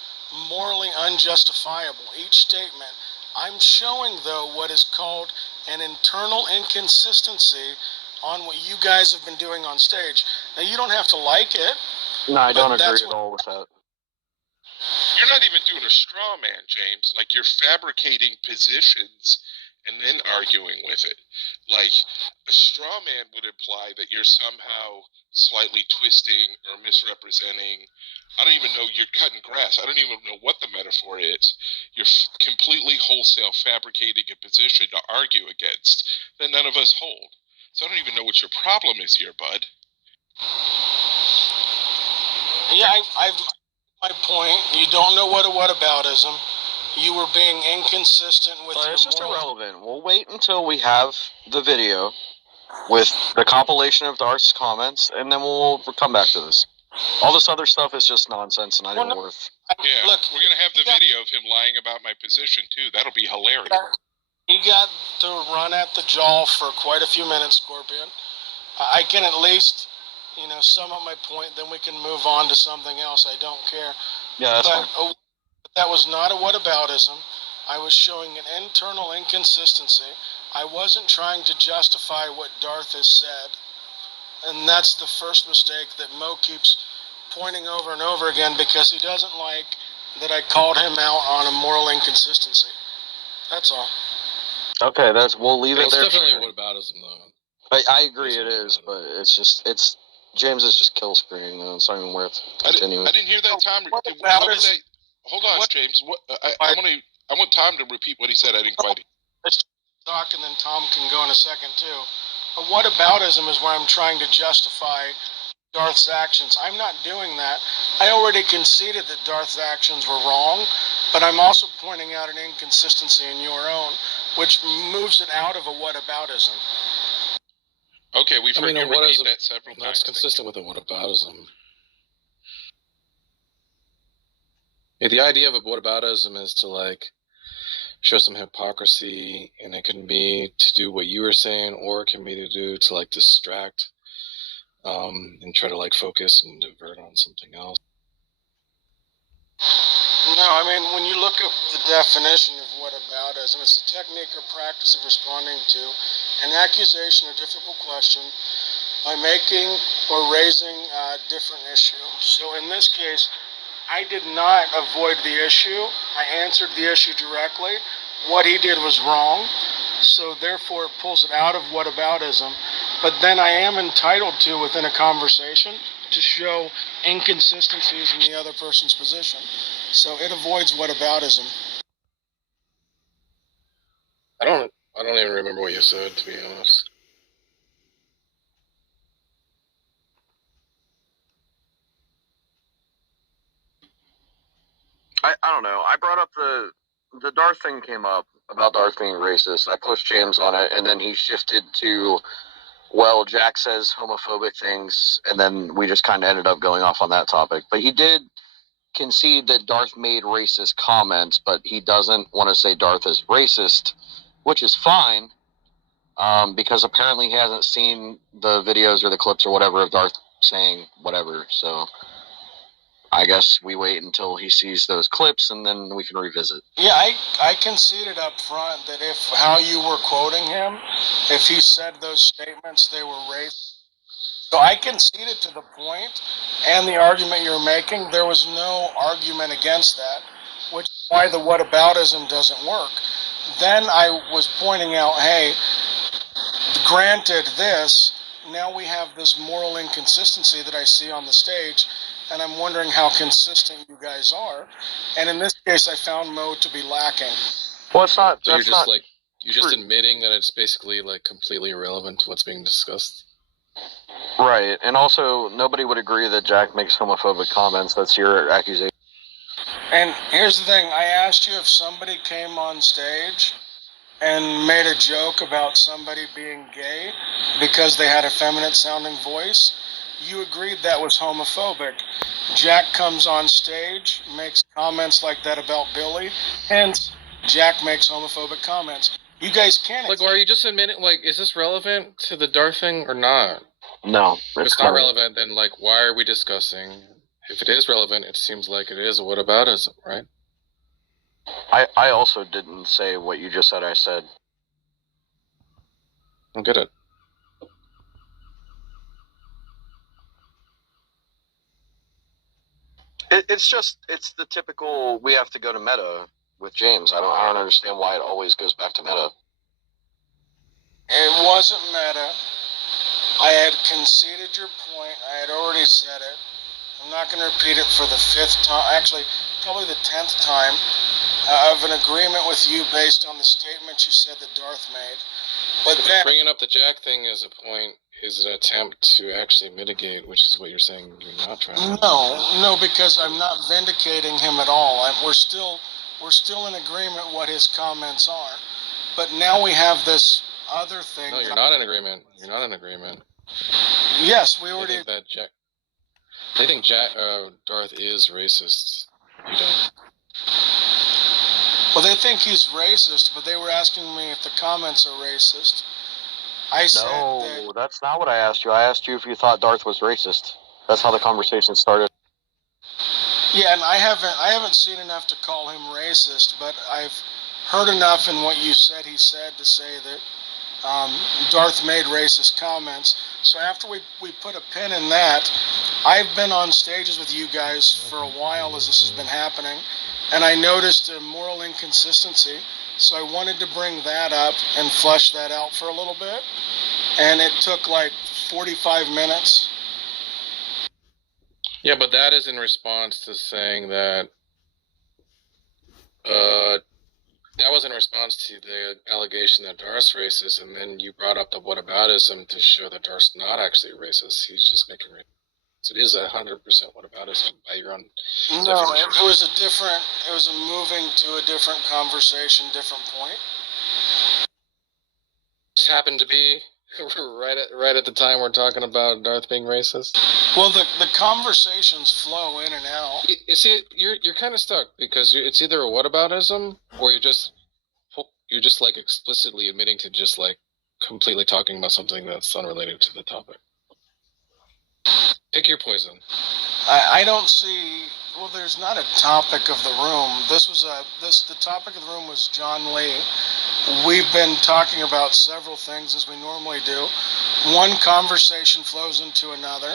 morally unjustifiable, each statement. I'm showing, though, what is called an internal inconsistency on what you guys have been doing on stage. Now, you don't have to like it. No, I don't agree at all with that. You're not even doing a straw man, James. Like, you're fabricating positions and then arguing with it. Like, a straw man would imply that you're somehow slightly twisting or misrepresenting. I don't even know, you're cutting grass. I don't even know what the metaphor is. You're completely wholesale fabricating a position to argue against that none of us hold. So I don't even know what your problem is here, bud. Yeah, I've my point. You don't know what a whataboutism. You were being inconsistent with your It's just irrelevant. We'll wait until we have the video with the compilation of Darth's comments, and then we'll come back to this. All this other stuff is just nonsense and not even worth. Yeah, look, we're going to have the video of him lying about my position, too. That'll be hilarious. He got the run at the jaw for quite a few minutes, Scorpion. I can at least, sum up my point, then we can move on to something else. I don't care. Yeah, that's fine. That was not a whataboutism. I was showing an internal inconsistency. I wasn't trying to justify what Darth has said. And that's the first mistake that Mo keeps pointing over and over again because he doesn't like that I called him out on a moral inconsistency. That's all. Okay, we'll leave it there. It's definitely a whataboutism, though. I agree it is, but it's James is just kill screening, though. It's not even worth continuing. I didn't hear that, Tom. Hold on, James. I want Tom to repeat what he said. I didn't quite. Let's talk, and then Tom can go in a second, too. But whataboutism is where I'm trying to justify Darth's actions. I'm not doing that. I already conceded that Darth's actions were wrong, but I'm also pointing out an inconsistency in your own, which moves it out of a whataboutism. Okay, we've heard you repeat that several times. That's consistent with a whataboutism. Yeah, the idea of a whataboutism is to, show some hypocrisy, and it can be to do what you were saying, or it can be to distract, and try to, focus and divert on something else. No, I mean, when you look up the definition of whataboutism, it's the technique or practice of responding to an accusation or difficult question by making or raising a different issue. So in this case, I did not avoid the issue. I answered the issue directly. What he did was wrong, so therefore it pulls it out of whataboutism. But then I am entitled to, within a conversation, to show inconsistencies in the other person's position. So it avoids whataboutism. I don't even remember what you said, to be honest. I don't know. I brought up the Darth thing came up about Darth being racist. I pushed James on it, and then he shifted to, well, Jack says homophobic things, and then we just kind of ended up going off on that topic. But he did concede that Darth made racist comments, but he doesn't want to say Darth is racist, which is fine, because apparently he hasn't seen the videos or the clips or whatever of Darth saying whatever, so I guess we wait until he sees those clips, and then we can revisit. Yeah, I conceded up front that if how you were quoting him, if he said those statements, they were racist. So I conceded to the point and the argument you're making. There was no argument against that, which is why the whataboutism doesn't work. Then I was pointing out, hey, granted this, now we have this moral inconsistency that I see on the stage, and I'm wondering how consistent you guys are. And in this case, I found Mo to be lacking. Well, it's not. So you're just admitting that it's basically completely irrelevant to what's being discussed. Right, and also nobody would agree that Jack makes homophobic comments. That's your accusation. And here's the thing: I asked you if somebody came on stage and made a joke about somebody being gay because they had a feminine-sounding voice. You agreed that was homophobic. Jack comes on stage, makes comments like that about Billy, hence Jack makes homophobic comments. You guys can't. Like, are you just admitting, like, is this relevant to the Darth thing or not? No. If it's not relevant, then, like, why are we discussing? If it is relevant, it seems like it is a whataboutism, right? I also didn't say what you just said. I said. I get it. It's the typical, we have to go to meta with James. I don't understand why it always goes back to meta. It wasn't meta. I had conceded your point. I had already said it. I'm not going to repeat it for the 5th time, actually, probably the 10th time, of an agreement with you based on the statement you said that Darth made. But then, bringing up the Jack thing as a point is an attempt to actually mitigate, which is what you're saying you're not trying to. No, because I'm not vindicating him at all. We're still in agreement what his comments are. But now we have this other thing. No, you're not in agreement. You're not in agreement. Yes, we already. They think Darth is racist. You don't. Well, they think he's racist, but they were asking me if the comments are racist. I said No, that's not what I asked you. I asked you if you thought Darth was racist. That's how the conversation started. Yeah, and I haven't seen enough to call him racist, but I've heard enough in what you said he said to say that Darth made racist comments. So after we put a pin in that, I've been on stages with you guys for a while as this has been happening, and I noticed a moral inconsistency, so I wanted to bring that up and flesh that out for a little bit, and it took like 45 minutes. Yeah, but that is in response to saying that that was in response to the allegation that Darth's racist, and then you brought up the whataboutism to show that Darth's not actually racist. He's just making it. So it is 100% whataboutism by your own No, definition. it was a moving to a different conversation, different point. Just happened to be right at the time we're talking about Darth being racist. Well, the conversations flow in and out. You see, you're kind of stuck because it's either a whataboutism or you're just like explicitly admitting to just like completely talking about something that's unrelated to the topic. Pick your poison. I don't see. Well, there's not a topic of the room. The topic of the room was John Lee. We've been talking about several things as we normally do. One conversation flows into another.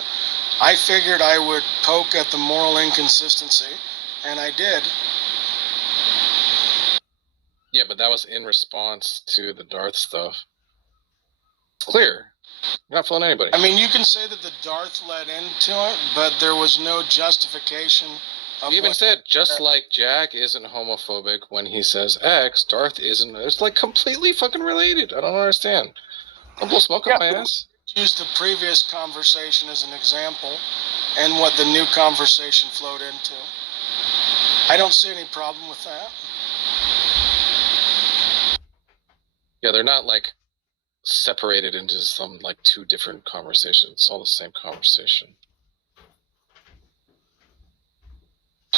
I figured I would poke at the moral inconsistency, and I did. Yeah, but that was in response to the Darth stuff. It's clear. You're not fooling anybody. I mean, you can say that the Darth led into it, but there was no justification. You even said, just like Jack isn't homophobic when he says X, Darth isn't. It's like completely fucking related. I don't understand. Don't blow smoke up my ass. Use the previous conversation as an example and what the new conversation flowed into. I don't see any problem with that. Yeah, they're not like separated into some like two different conversations. It's all the same conversation.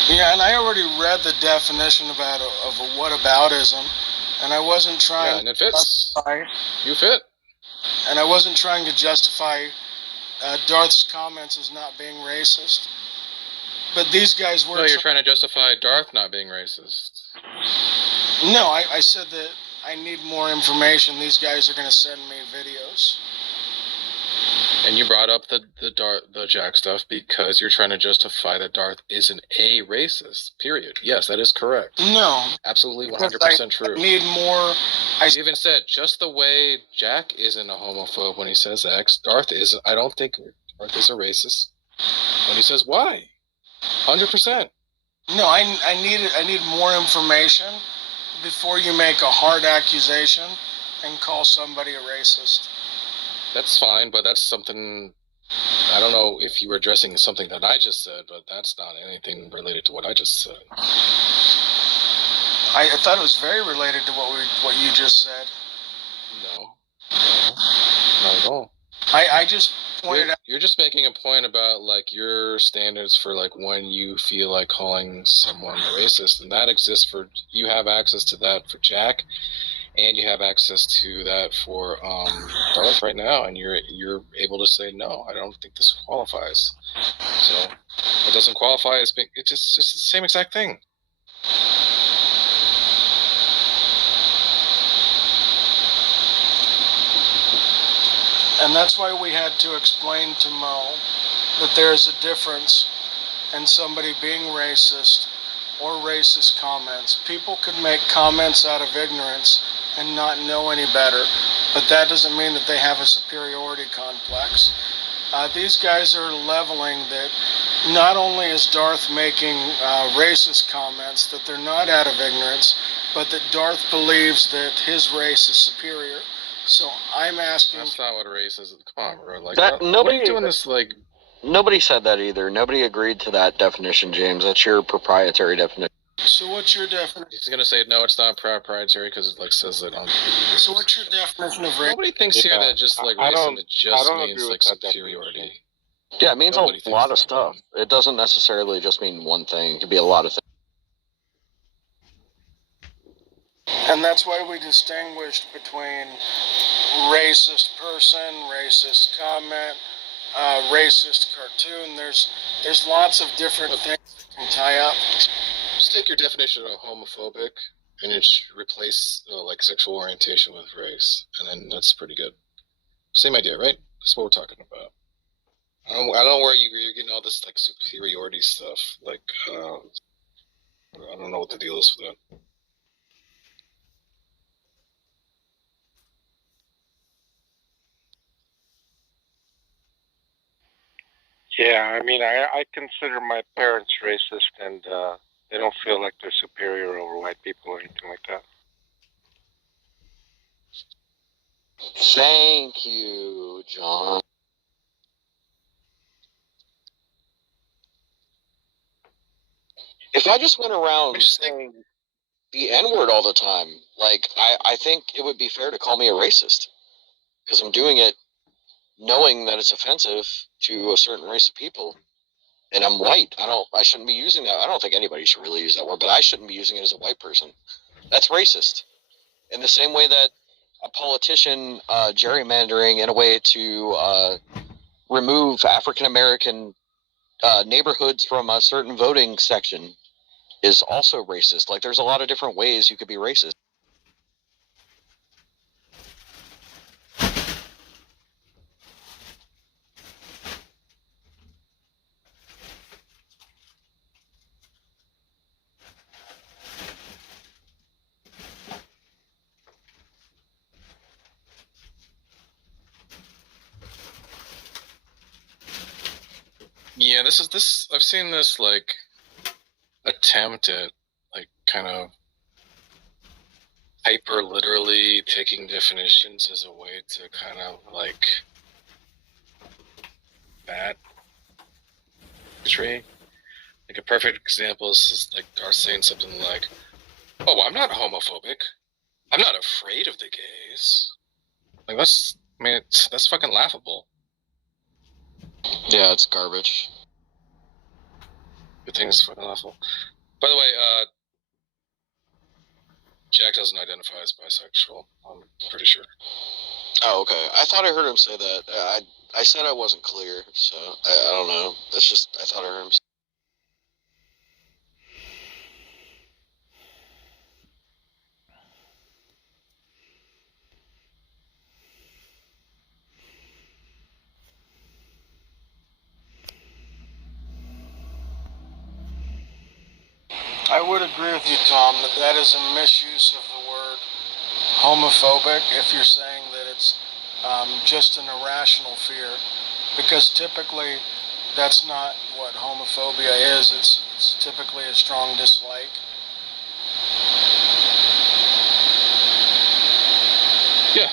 Yeah, and I already read the definition of a whataboutism, and I wasn't trying. Yeah, and it fits. You fit. And I wasn't trying to justify Darth's comments as not being racist. But these guys were. No, you're trying to justify Darth not being racist. No, I said that I need more information. These guys are going to send me videos. And you brought up the Jack stuff because you're trying to justify that Darth isn't a racist, period. Yes, that is correct. No. Absolutely 100% true. I need more. You even said, just the way Jack isn't a homophobe when he says X, Darth isn't. I don't think Darth is a racist when he says Y. 100%. No, I need more information before you make a hard accusation and call somebody a racist. That's fine, but that's something. I don't know if you were addressing something that I just said, but that's not anything related to what I just said. I thought it was very related to what you just said. No, not at all. I just pointed out. You're just making a point about like your standards for like when you feel like calling someone racist, and that exists for you have access to that for Jack, and you have access to that for Darth right now, and you're able to say no, I don't think this qualifies. So it doesn't qualify as being, it's just the same exact thing. And that's why we had to explain to Mo that there's a difference in somebody being racist or racist comments. People could make comments out of ignorance and not know any better, but that doesn't mean that they have a superiority complex. These guys are leveling that not only is Darth making racist comments, that they're not out of ignorance, but that Darth believes that his race is superior. So I'm asking. That's not what race is. Come on, bro. Like, That, what nobody are you doing this like? Nobody said that either. Nobody agreed to that definition, James. That's your proprietary definition. So what's your definition? He's gonna say no, it's not proprietary because it like says it on. So what's your definition of race? Nobody thinks here that just like racism it just means like superiority. Yeah, it means a lot of stuff. It doesn't necessarily just mean one thing. It could be a lot of things. And that's why we distinguished between racist person, racist comment, racist cartoon. There's lots of different things that can tie up. Just take your definition of homophobic and just replace like sexual orientation with race, and then that's pretty good. Same idea, right? That's what we're talking about. I don't know where you're getting all this like superiority stuff. Like, I don't know what the deal is with that. Yeah, I mean, I consider my parents racist, and they don't feel like they're superior over white people or anything like that. Thank you, John. If I just went around saying the N-word all the time, like, I think it would be fair to call me a racist. Because I'm doing it knowing that it's offensive to a certain race of people. And I'm white. I shouldn't be using that. I don't think anybody should really use that word, but I shouldn't be using it as a white person. That's racist. In the same way that a politician gerrymandering in a way to remove African-American neighborhoods from a certain voting section is also racist. Like, there's a lot of different ways you could be racist. Yeah, I've seen this like attempt at like kind of hyper literally taking definitions as a way to kind of like bad portray. Like a perfect example is just like Darth saying something like, "Oh, I'm not homophobic. I'm not afraid of the gays." Like that's fucking laughable. Yeah, it's garbage. Good thing is fucking awful. By the way, Jack doesn't identify as bisexual. I'm pretty sure. Oh, okay. I thought I heard him say that. I said I wasn't clear, so I don't know. That's just, I thought I heard him say. I would agree with you, Tom, that is a misuse of the word homophobic if you're saying that it's just an irrational fear, because typically that's not what homophobia is. It's typically a strong dislike. Yeah.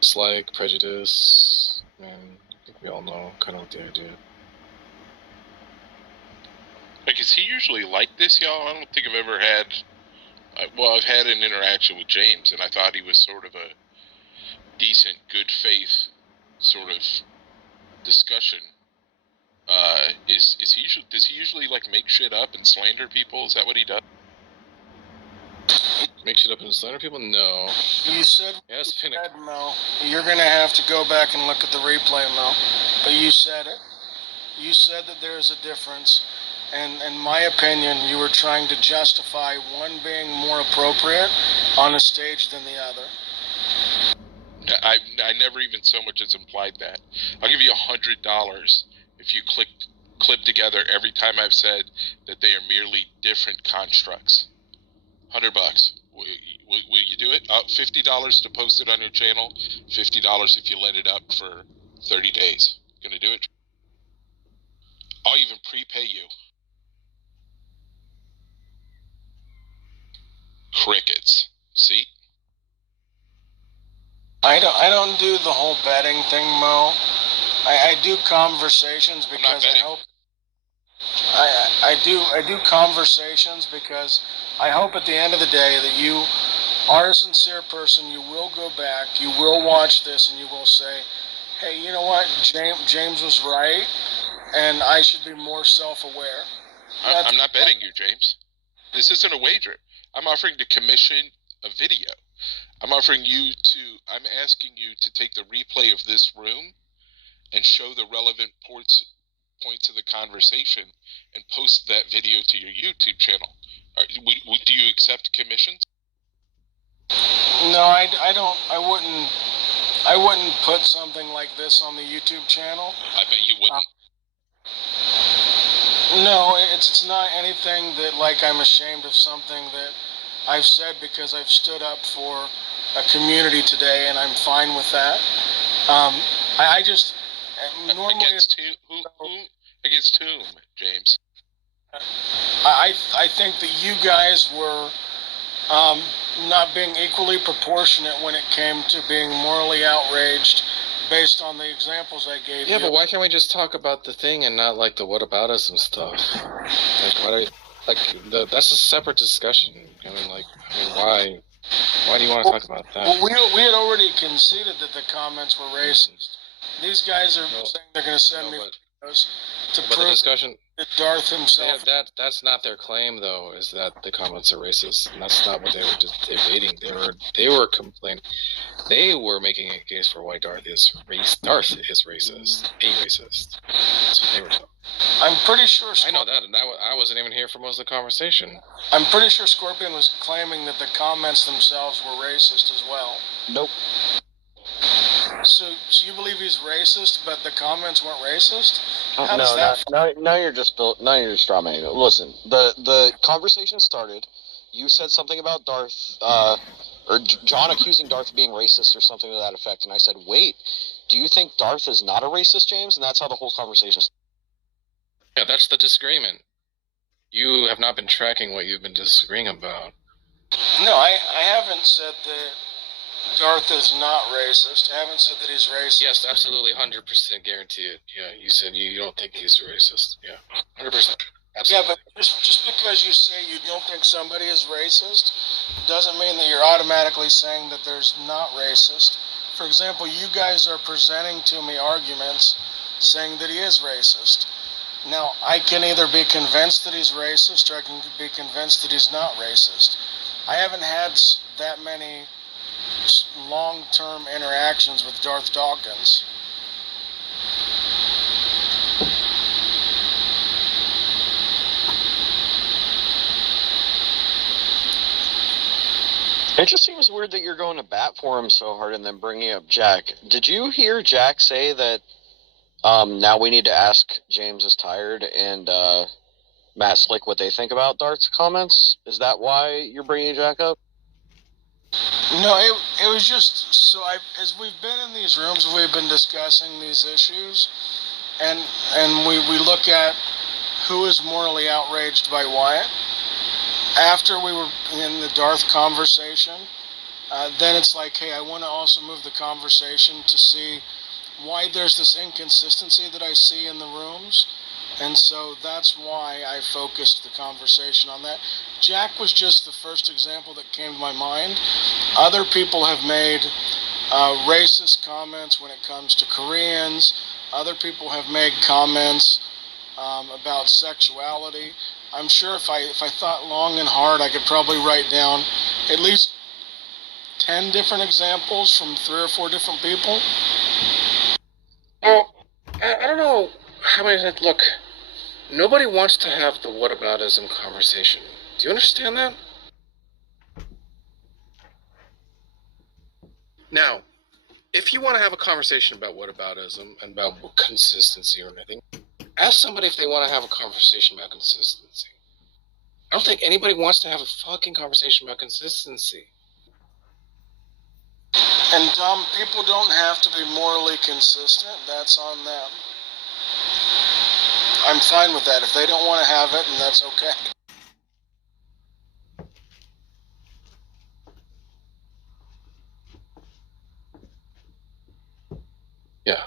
Dislike, prejudice, and I think we all know kind of the idea. Like, is he usually like this, y'all? I don't think I've ever had Well, I've had an interaction with James, and I thought he was sort of a decent, good faith sort of discussion. Does he usually like make shit up and slander people? Is that what he does? Make shit up and slander people? No. You said, Yes, Mel. You're going to have to go back and look at the replay, Mel. But you said it. You said that there is a difference. And in my opinion, you were trying to justify one being more appropriate on a stage than the other. I never even so much as implied that. I'll give you $100 if you clip together every time I've said that they are merely different constructs. $100. Will you do it? $50 to post it on your channel. $50 if you let it up for 30 days. Gonna do it? I'll even prepay you. Crickets. See? I don't do the whole betting thing, Mo. I do conversations because I hope. I do conversations because I hope at the end of the day that you are a sincere person. You will go back, you will watch this, and you will say, "Hey, you know what? James was right, and I should be more self-aware." I'm not betting you, James. This isn't a wager. I'm offering to commission a video. I'm asking you to take the replay of this room and show the relevant points of the conversation and post that video to your YouTube channel. Do you accept commissions? No, I don't. I wouldn't put something like this on the YouTube channel. I bet you wouldn't. No, it's not anything that like I'm ashamed of something that I've said because I've stood up for a community today, and I'm fine with that. I just normally against whom, James? I think that you guys were not being equally proportionate when it came to being morally outraged based on the examples I gave you. Yeah, but why can't we just talk about the thing and not like the whataboutism stuff? That's a separate discussion. Why do you want to talk about that? Well, we had already conceded that the comments were racist. These guys are saying they're going to send me videos to prove the discussion that Darth himself. That's not their claim, though. Is that the comments are racist? And that's not what they were just debating. They were complaining. They were making a case for why Darth is racist. A racist. That's what they were talking. I'm pretty sure. I know that, and I wasn't even here for most of the conversation. I'm pretty sure Scorpion was claiming that the comments themselves were racist as well. Nope. So you believe he's racist, but the comments weren't racist? How does that? Now you're just straw manning. Listen, the conversation started. You said something about Darth, or John accusing Darth of being racist or something to that effect, and I said, "Wait, do you think Darth is not a racist, James?" And that's how the whole conversation started. Yeah, that's the disagreement. You have not been tracking what you've been disagreeing about. No, I haven't said that Darth is not racist. I haven't said that he's racist. Yes, absolutely, 100% guarantee it. Yeah, you said you don't think he's racist. Yeah, 100%. Absolutely. Yeah, but just because you say you don't think somebody is racist doesn't mean that you're automatically saying that there's not racist. For example, you guys are presenting to me arguments saying that he is racist. Now, I can either be convinced that he's racist or I can be convinced that he's not racist. I haven't had that many long-term interactions with Darth Dawkins. It just seems weird that you're going to bat for him so hard and then bringing up Jack. Did you hear Jack say that now we need to ask James is tired and Matt Slick what they think about Darth's comments? Is that why you're bringing Jack up? No, it was just so as we've been in these rooms, we've been discussing these issues, and we look at who is morally outraged by Wyatt. After we were in the Darth conversation, then it's like, hey, I want to also move the conversation to see why there's this inconsistency that I see in the rooms, And so that's why I focused the conversation on that. Jack was just the first example that came to my mind. Other people have made racist comments when it comes to Koreans. Other people have made comments about sexuality. I'm sure if I thought long and hard, I could probably write down at least 10 different examples from 3 or 4 different people. Well, I don't know how many. Look, nobody wants to have the whataboutism conversation. Do you understand that? Now, if you want to have a conversation about whataboutism and about consistency or anything, ask somebody if they want to have a conversation about consistency. I don't think anybody wants to have a fucking conversation about consistency. And Tom, people don't have to be morally consistent. That's on them. I'm fine with that. If they don't want to have it, then that's okay. Yeah.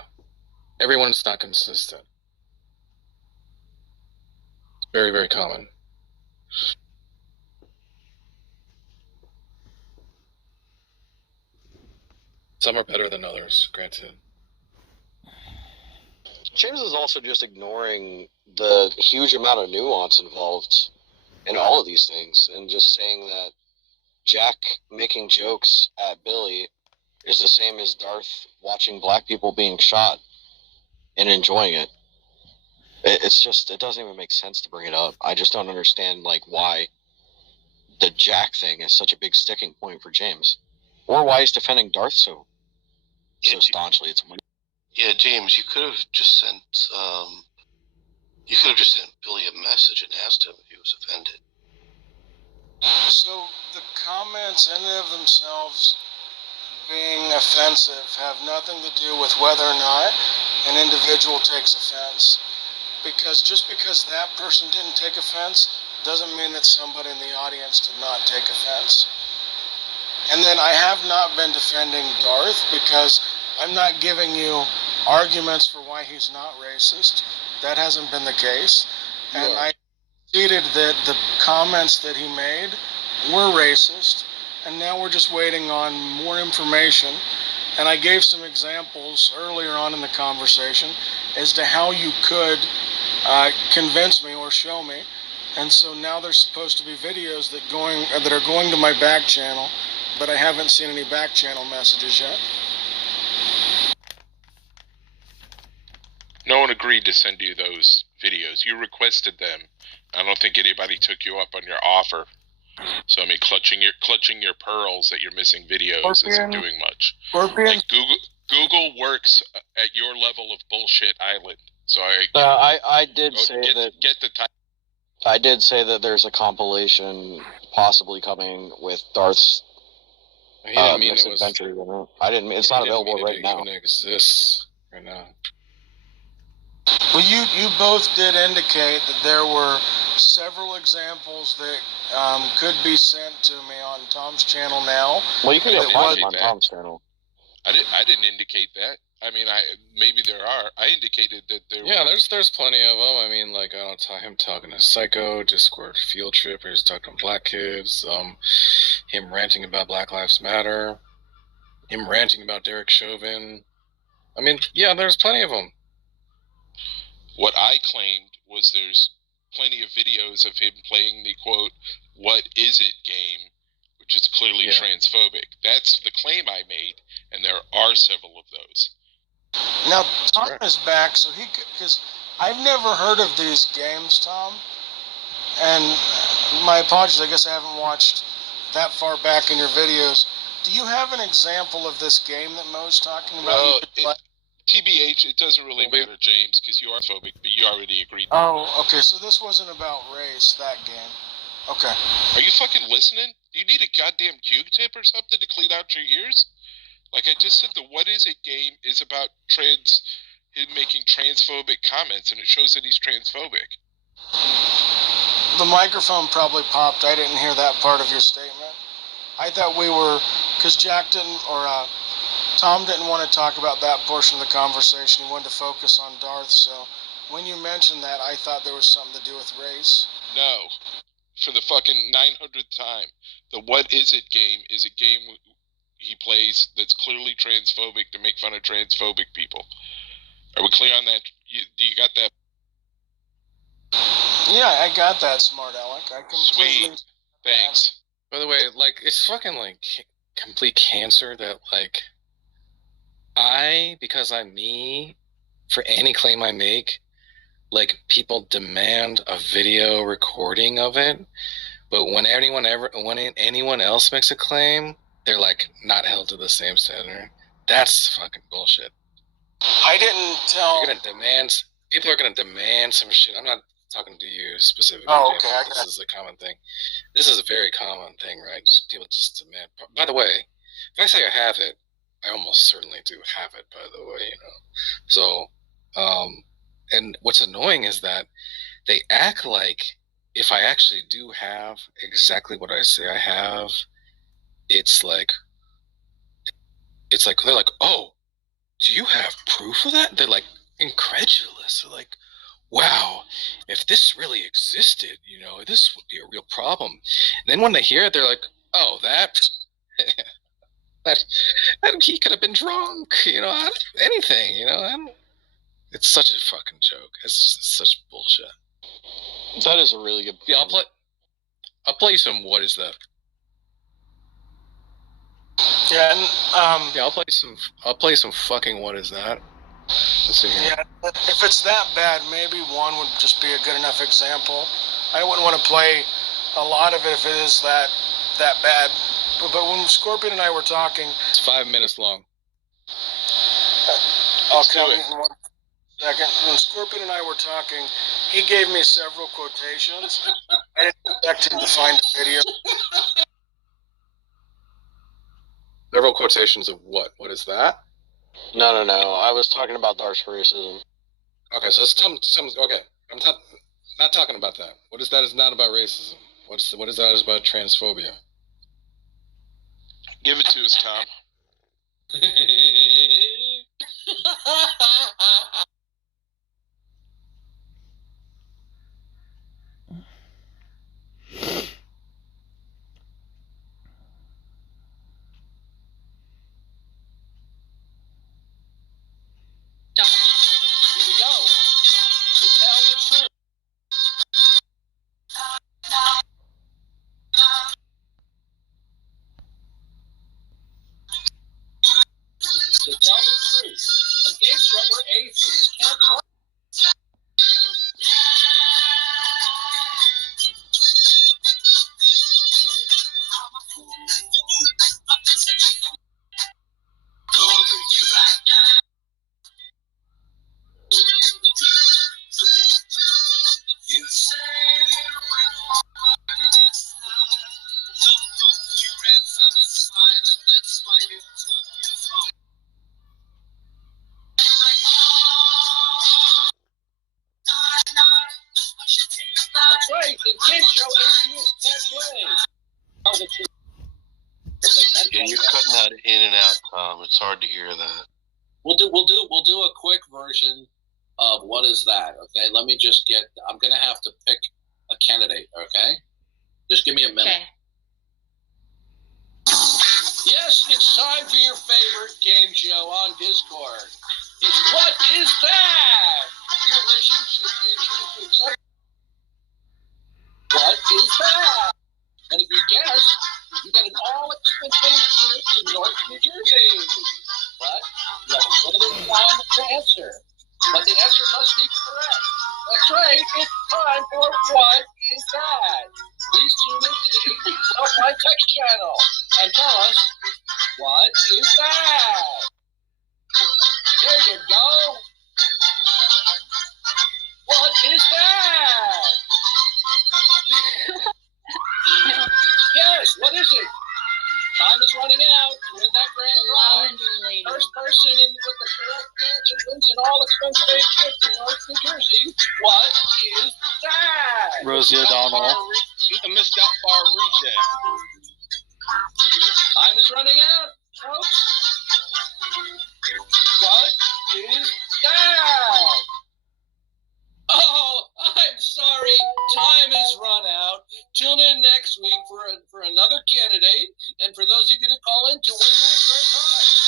Everyone's not consistent. It's very, very common. Some are better than others, granted. James is also just ignoring the huge amount of nuance involved in all of these things and just saying that Jack making jokes at Billy is the same as Darth watching black people being shot and enjoying it. It's just, it doesn't even make sense to bring it up. I just don't understand, like, why the Jack thing is such a big sticking point for James. Or why he's defending Darth so staunchly. It's weird. Yeah, James, you could have just sent Billy a message and asked him if he was offended. So the comments in and of themselves being offensive have nothing to do with whether or not an individual takes offense. Because just because that person didn't take offense doesn't mean that somebody in the audience did not take offense. And then I have not been defending Darth because I'm not giving you arguments for why he's not racist. That hasn't been the case. And I stated that the comments that he made were racist. And now we're just waiting on more information. And I gave some examples earlier on in the conversation as to how you could convince me or show me. And so now there's supposed to be videos that are going to my back channel, but I haven't seen any back channel messages yet. No one agreed to send you those videos. You requested them. I don't think anybody took you up on your offer. So I mean, clutching your pearls that you're missing videos isn't doing much. Like Google works at your level of bullshit island. So I did say that. Get the time. I did say that there's a compilation possibly coming with Darth's misadventure. I didn't mean it's not available right now. It exists right now. Well, you both did indicate that there were several examples that could be sent to me on Tom's channel now. Well, you could find them on Tom's channel. I didn't indicate that. I mean, maybe there are. I indicated that there. Yeah, there's plenty of them. I mean, like him talking to Psycho, Discord Field Trip, he's talking to black kids. Him ranting about Black Lives Matter. Him ranting about Derek Chauvin. I mean, yeah, there's plenty of them. What I claimed was there's plenty of videos of him playing the quote "What is it" game, which is clearly transphobic. That's the claim I made, and there are several of those. Now, Tom is back, so because I've never heard of these games, Tom, and my apologies, I guess I haven't watched that far back in your videos. Do you have an example of this game that Mo's talking about? Well, TBH, it doesn't really matter, James, because you are phobic, but you already agreed. Oh, okay, so this wasn't about race, that game. Okay. Are you fucking listening? Do you need a goddamn Q-tip or something to clean out your ears? Like I just said, the What Is It game is about him making transphobic comments, and it shows that he's transphobic. The microphone probably popped. I didn't hear that part of your statement. I thought we were, because Jack didn't, or Tom didn't want to talk about that portion of the conversation. He wanted to focus on Darth, so when you mentioned that, I thought there was something to do with race. No. For the fucking 900th time. The What Is It game is a game he plays that's clearly transphobic to make fun of transphobic people. Are we clear on that? Do you got that? Yeah, I got that, smart aleck. I completely. Sweet. Thanks. By the way, like, it's fucking, like, complete cancer that, like, because I'm me, for any claim I make, like, people demand a video recording of it, but when anyone else makes a claim, they're, like, not held to the same standard. That's fucking bullshit. I didn't tell. People are gonna demand some shit. I'm not talking to you specifically. Oh, okay. This is a common thing. This is a very common thing, right? People just demand. By the way, if I say I have it, I almost certainly do have it, by the way, So, and what's annoying is that they act like if I actually do have exactly what I say I have, it's like they're like, oh, do you have proof of that? They're like incredulous. They're like, wow, if this really existed, this would be a real problem. And then when they hear it, they're like, oh, that he could have been drunk, anything, it's such a fucking joke. It's just such bullshit. That is a really good point. Yeah, I'll play you some What Is That? Yeah, and, yeah, I'll play some fucking What Is That? Let's see here. Yeah, if it's that bad, maybe one would just be a good enough example. I wouldn't want to play a lot of it if it is that bad. But when Scorpion and I were talking, it's 5 minutes long. I'll come in 1 second. When Scorpion and I were talking, he gave me several quotations. I didn't expect him to find a video. Several quotations of what? What is that? No. I was talking about Darth racism. Okay, so okay. I'm not talking about that. What is that is not about racism. What is that is about transphobia. Give it to us, Tom. Here we go. To tell the truth. To tell the truth. A game show where atheists can't talk. That's right, the game show atheists can't play. Tell the truth. Yeah, you're cutting that in and out, Tom. It's hard to hear that. We'll do a quick version of What Is That, okay? Let me just I'm gonna have to pick a candidate, okay? Just give me a minute. Okay. Yes, it's time for your favorite game show on Discord. It's What Is That? Your mission should be to accept. What is that? And if you guess, you get an all-expense trip to North New Jersey. But you have a limited time to answer. But the answer must be correct. That's right, it's time for What Is That? Please tune in to the Atheist Helpline text channel and tell us, what is that? There you go. What is that? Yes, what is it? Time is running out. To win that grand prize, first person in with the correct answer wins an all-expense paid trip to North New Jersey. What is that? Rosie O'Donnell. I missed that far reach it. Time is running out, folks. What is that? Oh, I'm sorry. Time has run out. Tune in next week for another candidate, and for those of you that call in to win that great prize.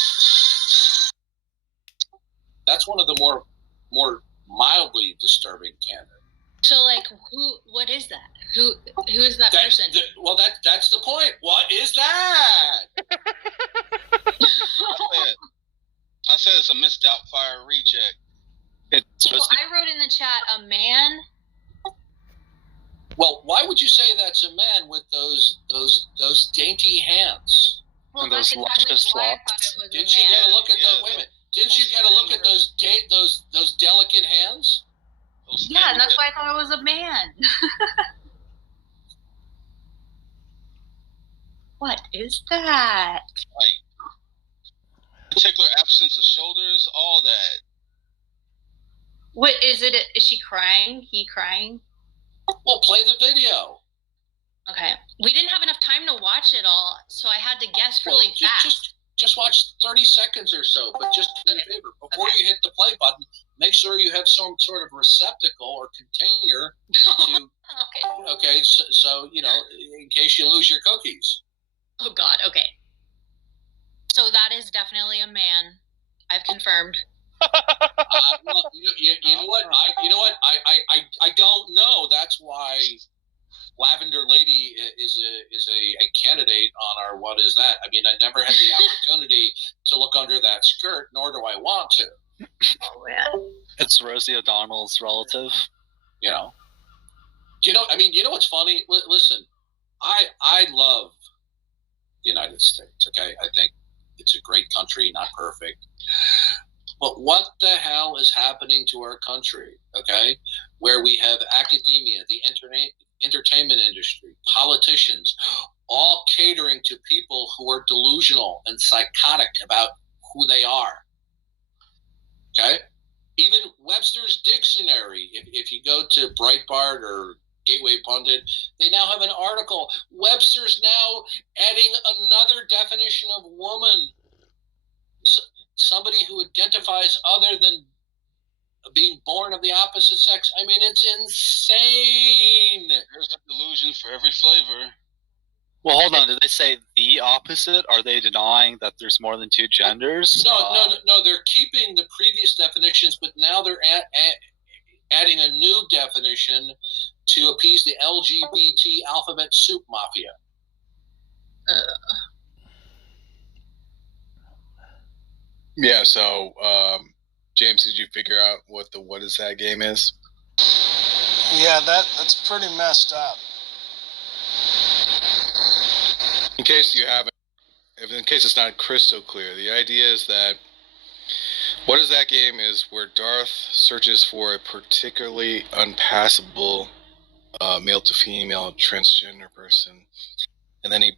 That's one of the more mildly disturbing candidates. So, like, what is that? Who is that person? That's the point. What is that? I said it's a Miss Doubtfire reject. I wrote in the chat a man. Well, why would you say that's a man with those dainty hands? Well, and that's those exactly luscious why I locks? thought it was Didn't a you man. get a look at those? Wait a minute. Didn't you get a look at those delicate hands? Yeah, and that's why I thought it was a man. What is that? Like, particular absence of shoulders, all that. What is it? Is she crying? He crying? Well, play the video. Okay. We didn't have enough time to watch it all, so I had to guess really fast. Just watch 30 seconds or so, but just do me a favor. Before you hit the play button, make sure you have some sort of receptacle or container to. Okay. So you know, in case you lose your cookies. Oh God. Okay. So that is definitely a man. I've confirmed. Well, you know what? I don't know. That's why Lavender Lady is a candidate on our What Is That? I mean, I never had the opportunity to look under that skirt, nor do I want to. Oh, yeah. It's Rosie O'Donnell's relative. You know, you know what's funny? Listen, I love the United States. Okay, I think it's a great country, not perfect. But what the hell is happening to our country? Okay, where we have academia, the entertainment industry, politicians, all catering to people who are delusional and psychotic about who they are. Okay? Even Webster's Dictionary, if you go to Breitbart or Gateway Pundit, they now have an article. Webster's now adding another definition of woman. Somebody who identifies other than being born of the opposite sex. I mean, it's insane. There's a delusion for every flavor. Well, hold on. Did they say the opposite? Are they denying that there's more than two genders? No. They're keeping the previous definitions, but now they're adding a new definition to appease the LGBT alphabet soup mafia. Yeah, so, James, did you figure out what the What Is That game is? Yeah, that's pretty messed up. In case you haven't, in case it's not crystal clear, the idea is that What Is That game is where Darth searches for a particularly unpassable male to female transgender person, and then he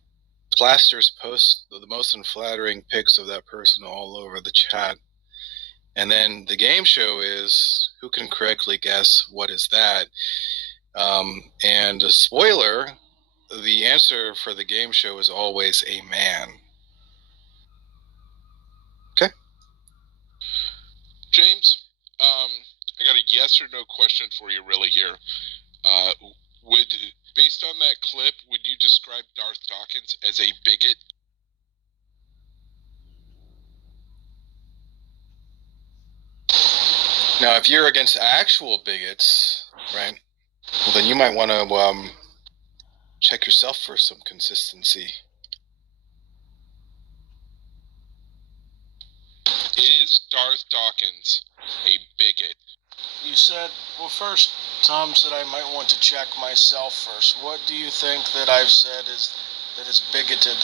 plasters the most unflattering pics of that person all over the chat. And then the game show is who can correctly guess what is that. And a spoiler, the answer for the game show is always a man. Okay. James, I got a yes or no question for you really here. Based on that clip, would you describe Darth Dawkins as a bigot? Now, if you're against actual bigots, right, well, then you might want to check yourself for some consistency. Is Darth Dawkins a bigot? You said, well, first, Tom said I might want to check myself first. What do you think that I've said that is bigoted?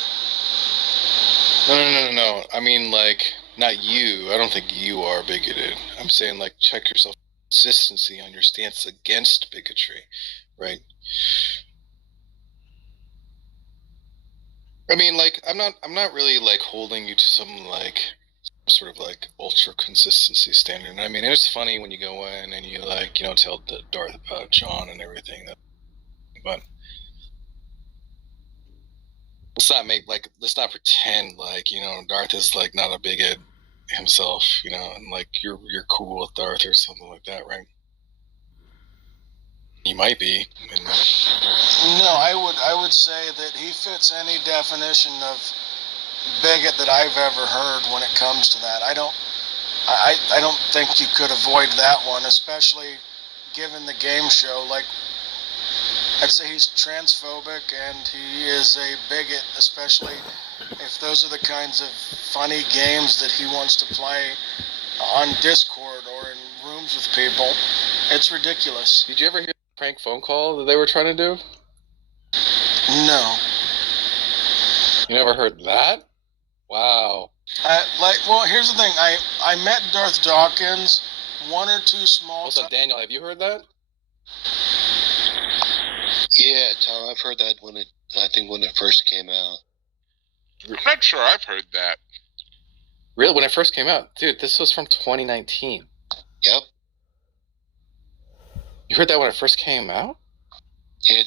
No. I mean, like, not you. I don't think you are bigoted. I'm saying, like, check yourself for consistency on your stance against bigotry, right? I mean, like, I'm not really, like, holding you to some, like, sort of like ultra consistency standard. I mean, it's funny when you go in and you, like, you know, tell Darth about John and everything, but let's not pretend like, you know, Darth is like not a bigot himself, you know, and like you're cool with Darth or something like that, right? He might be. No, I would say that he fits any definition of bigot that I've ever heard when it comes to that. I don't think you could avoid that one, especially given the game show. Like, I'd say he's transphobic and he is a bigot, especially if those are the kinds of funny games that he wants to play on Discord or in rooms with people. It's ridiculous. Did you ever hear the prank phone call that they were trying to do? No. You never heard that? Wow. Well, here's the thing. I met Darth Dawkins one or two small Also, Daniel, have you heard that? Yeah, Tom, I've heard that when it first came out. I'm not sure I've heard that. Really? When it first came out? Dude, this was from 2019. Yep. You heard that when it first came out? Yeah,